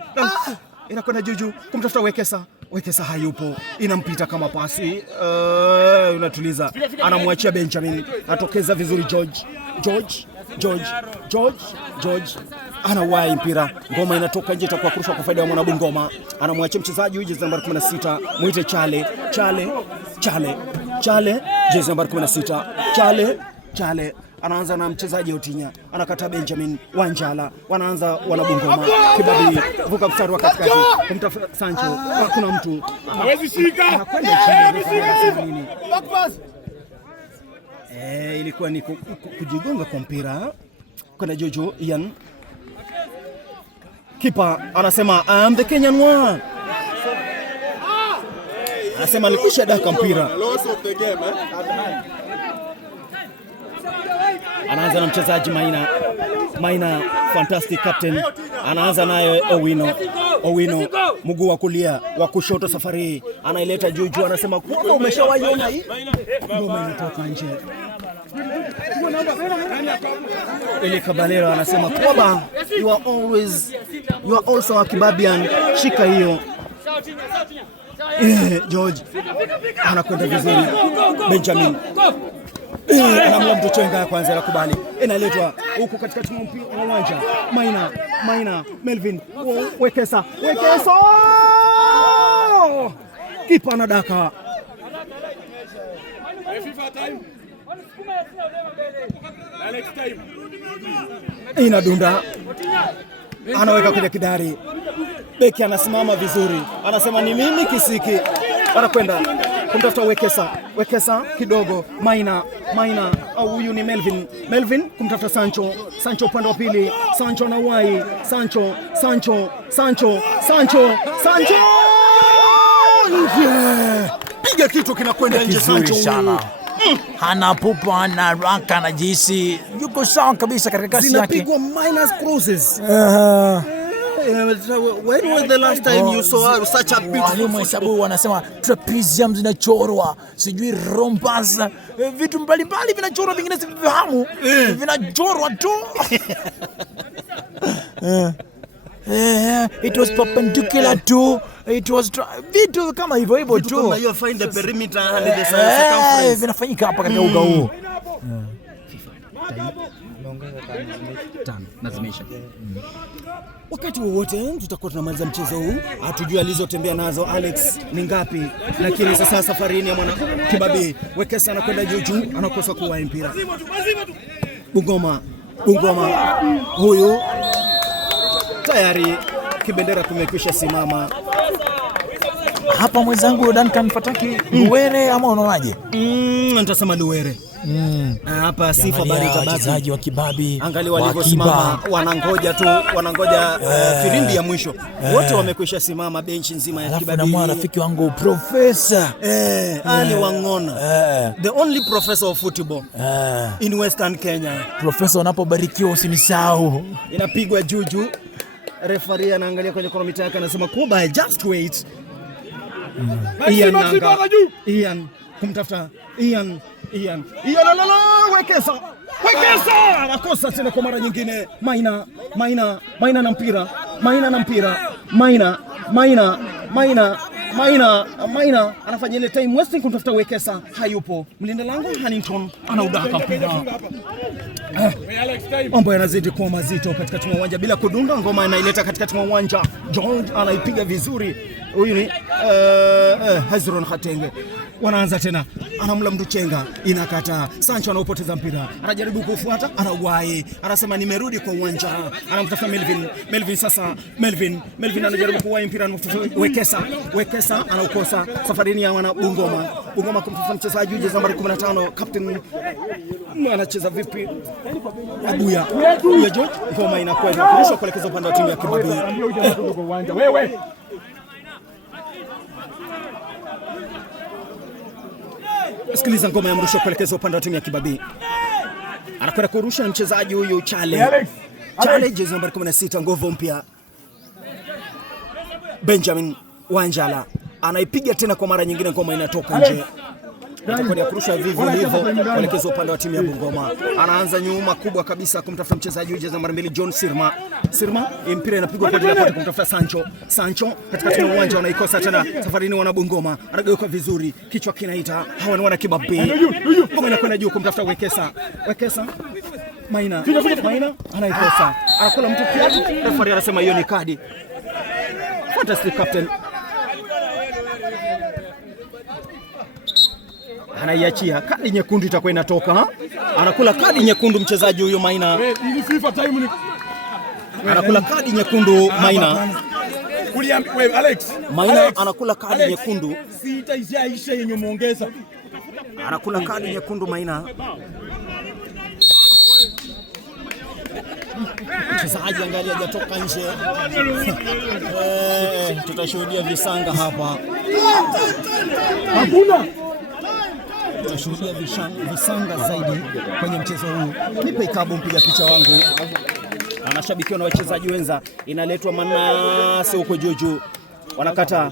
inakwenda juju kumtafuta Wekesa. Wekesa hayupo, inampita kama pasi, unatuliza, anamwachia Benjamin, atokeza vizuri George anawahi mpira, ngoma inatoka nje, itakuwa kurushwa kwa faida ya mwana Bungoma. Anamwachia mchezaji jezi namba 16 muite Chale jezi namba 16 Chale anaanza na mchezaji Otinya, anakata Benjamin Wanjala, wanaanza wana Bungoma. Kibabi vuka mstari wa katikati kumtafuta Sancho, hakuna mtu hawezi shika, ilikuwa ni kujigonga kwa mpira kwenda Jojo Ian. Kipa anasema I am the Kenyan one, anasema alikwisha daka mpira. Anaanza na mchezaji Maina fantastic captain, anaanza naye Owino mguu wa kulia wa kushoto, safari anaileta Juju, anasema kwa umeshawaiona hii ngoma inatoka nje. Ile Kabalero anasema kwamba you are also a Kibabian, shika hiyo. George anakwenda vizuri, Benjamin anamla mtu chenga ya kwanza la kubali, inaletwa huku katikati mwa uwanja. Maina Melvin Wekesa kipa anadaka, inadunda, anaweka kwenye kidari. Beki anasimama vizuri, anasema ni mimi kisiki, anakwenda kumtafuta Wekesa kidogo, Maina au huyu ni Melvin kumtafuta Sancho upande wa pili, Sancho na wai, Sancho piga kitu kinakwenda nje. Sancho hana pupa, hana haraka, anajihisi yuko sawa kabisa katika kasi yake. Zinapigwa minus crosses. When was the last time you saw such a beautiful? Walimu hesabu wanasema trapezium zinachorwa, sijui rompas, vitu mbalimbali vinachorwa, vingine sivifahamu, vinachorwa tu. It was perpendicular to, it was vitu kama hivyo tu. Kama you find the perimeter and the circumference. Vinafanyika hapa katika uga huu. Na zimeisha. Wakati wowote tutakuwa tunamaliza mchezo huu, hatujui alizotembea nazo Alex ni ngapi, lakini sasa safarini ya mwana Kibabi. Wekesa anakwenda juu, anakosa kuwa mpira. Bungoma huyu tayari kibendera kumekwisha simama hapa. Mwenzangu Duncan Fataki, Luwere ama unaonaje? Nitasema Luwere. Hapa sifa bari tabaki. Wachezaji wa Kibabi, angalia walivyosimama, wanangoja filimbi ya mwisho. Wote wamekwisha simama, benchi nzima ya Kibabi. Alafu na rafiki wangu Professor Ali Wangona, the only professor of football in Western Kenya. Professor, unapobarikiwa usinisahau. Inapigwa juju, referee anaangalia kwenye kilomita yake, anasema kuba just wait. Ian kumtafuta Ian Wekesa anakosa tena kwa mara nyingine. Maina na mpira, Maina anafanya ile time wasting kumtafuta Wekesa, hayupo. Mlinda lango Hannington anaudaka mpira. Mambo yanazidi kuwa mazito katikati mwa uwanja bila kudunda. Ngoma anaileta katikati mwa uwanja, George anaipiga vizuri. Huyu ni Hezron Hatenge. Wanaanza tena, anamla mtu chenga, inakata. Sancho anaupoteza mpira, anajaribu kufuata, anawahi, anasema nimerudi kwa uwanja, anamtafuta Melvin sasa, Melvin anajaribu kuwahi mpira, anamtafuta Wekesa anaukosa. Safarini ya wana Bungoma kumtafuta mchezaji jezi namba 15, captain anacheza vipi? Abuya George, ngoma inakwenda kurusha kuelekeza upande wa timu ya Kibabi. Wewe sikiliza, ngoma ya mrusho kuelekeza upande wa timu ya Kibabi. Anakwenda kurusha na mchezaji huyu Chale jezi namba 16, nguvu mpya. Benjamin Wanjala anaipiga tena kwa mara nyingine, ngoma inatoka nje. itakuwa ni kurusha vivu hivyo kuelekeza upande wa timu ya Bungoma. Anaanza nyuma kubwa kabisa kumtafuta mchezaji jezi namba 2 John Sirma. Mpira inapigwa kwa ajili ya kumtafuta Sancho katikati ya uwanja, wanaikosa tena. Safarini wana Bungoma, anageuka vizuri, kichwa kinaita. Hawa ni wana Kibabii. Ngoma inakwenda juu kumtafuta Wekesa. Maina anaikosa, anakula mtu kiatu. Referee anasema hiyo ni kadi. Fantastic captain. Anaiachia, kadi nyekundu itakuwa inatoka. Anakula kadi nyekundu mchezaji huyo Maina. Anakula kadi nyekundu Maina. Maina anakula kadi nyekundu. Anakula kadi nyekundu Maina. Mchezaji angalia hajatoka nje. Tutashuhudia visanga hapa. Tutashuhudia visanga zaidi kwenye mchezo huu. Nipe ikabu mpiga picha wangu. Anashabikiwa na wachezaji wenza. Inaletwa Manase huko juu. Wanakata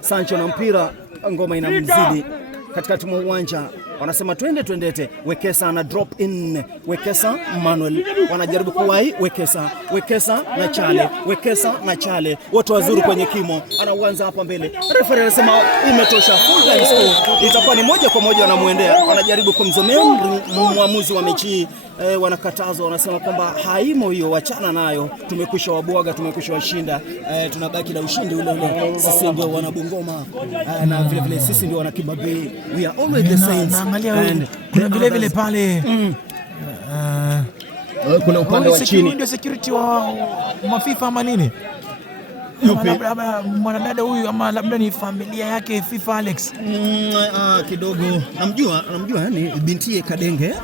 Sancho na mpira, ngoma inamzidi katikati mwa uwanja. Wanasema twendete. Wekesa na drop in. Wekesa Manuel wanajaribu kuwai. Wekesa na Chale wote wazuri kwenye kimo. Anauanza hapa mbele. Referee anasema imetosha, full time score. Itakuwa ni moja kwa moja wanamuendea. Wanajaribu kumzomea muamuzi wa mechi. Wanakatazwa, wanasema kwamba haimo hiyo, wachana nayo. Tumekwisha wabwaga, tumekwisha washinda. Tunabaki na ushindi ule. Sisi ndio wana Bungoma na vile sisi ndio wana Kibabii. We are always the same. Kuna vile pale kuna upande wa chini ndio security wa FIFA ama nini? Mwanadada huyu ama labda ni familia yake FIFA Alex. Kidogo namjua yani bintiye Kadenge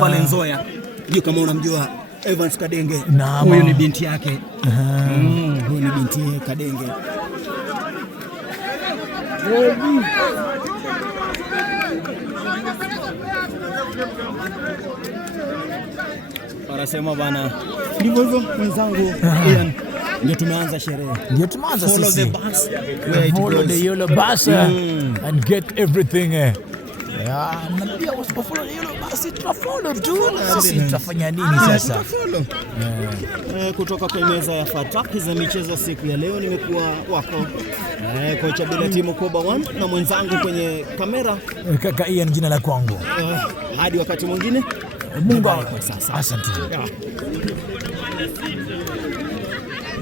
pale Nzoya. Ndio kama unamjua Evans Kadenge. Huyu ni binti yake. Huyu ni bintiye Kadenge. Anasema bana, ndivyo hivyo mwenzangu Ian. Ndio tumeanza sherehe. Follow the bus. Follow the yellow bus and get everything. Na pia usipofollow the yellow bus tutafollow tu. Sisi tutafanya nini sasa? Kutoka kwa meza ya fataki za michezo siku ya leo nimekuwa wako kocha bila timu Koba 1 na mwenzangu kwenye kamera kaka Ian, jina la kwangu. Hadi wakati mwingine, Mungu asante.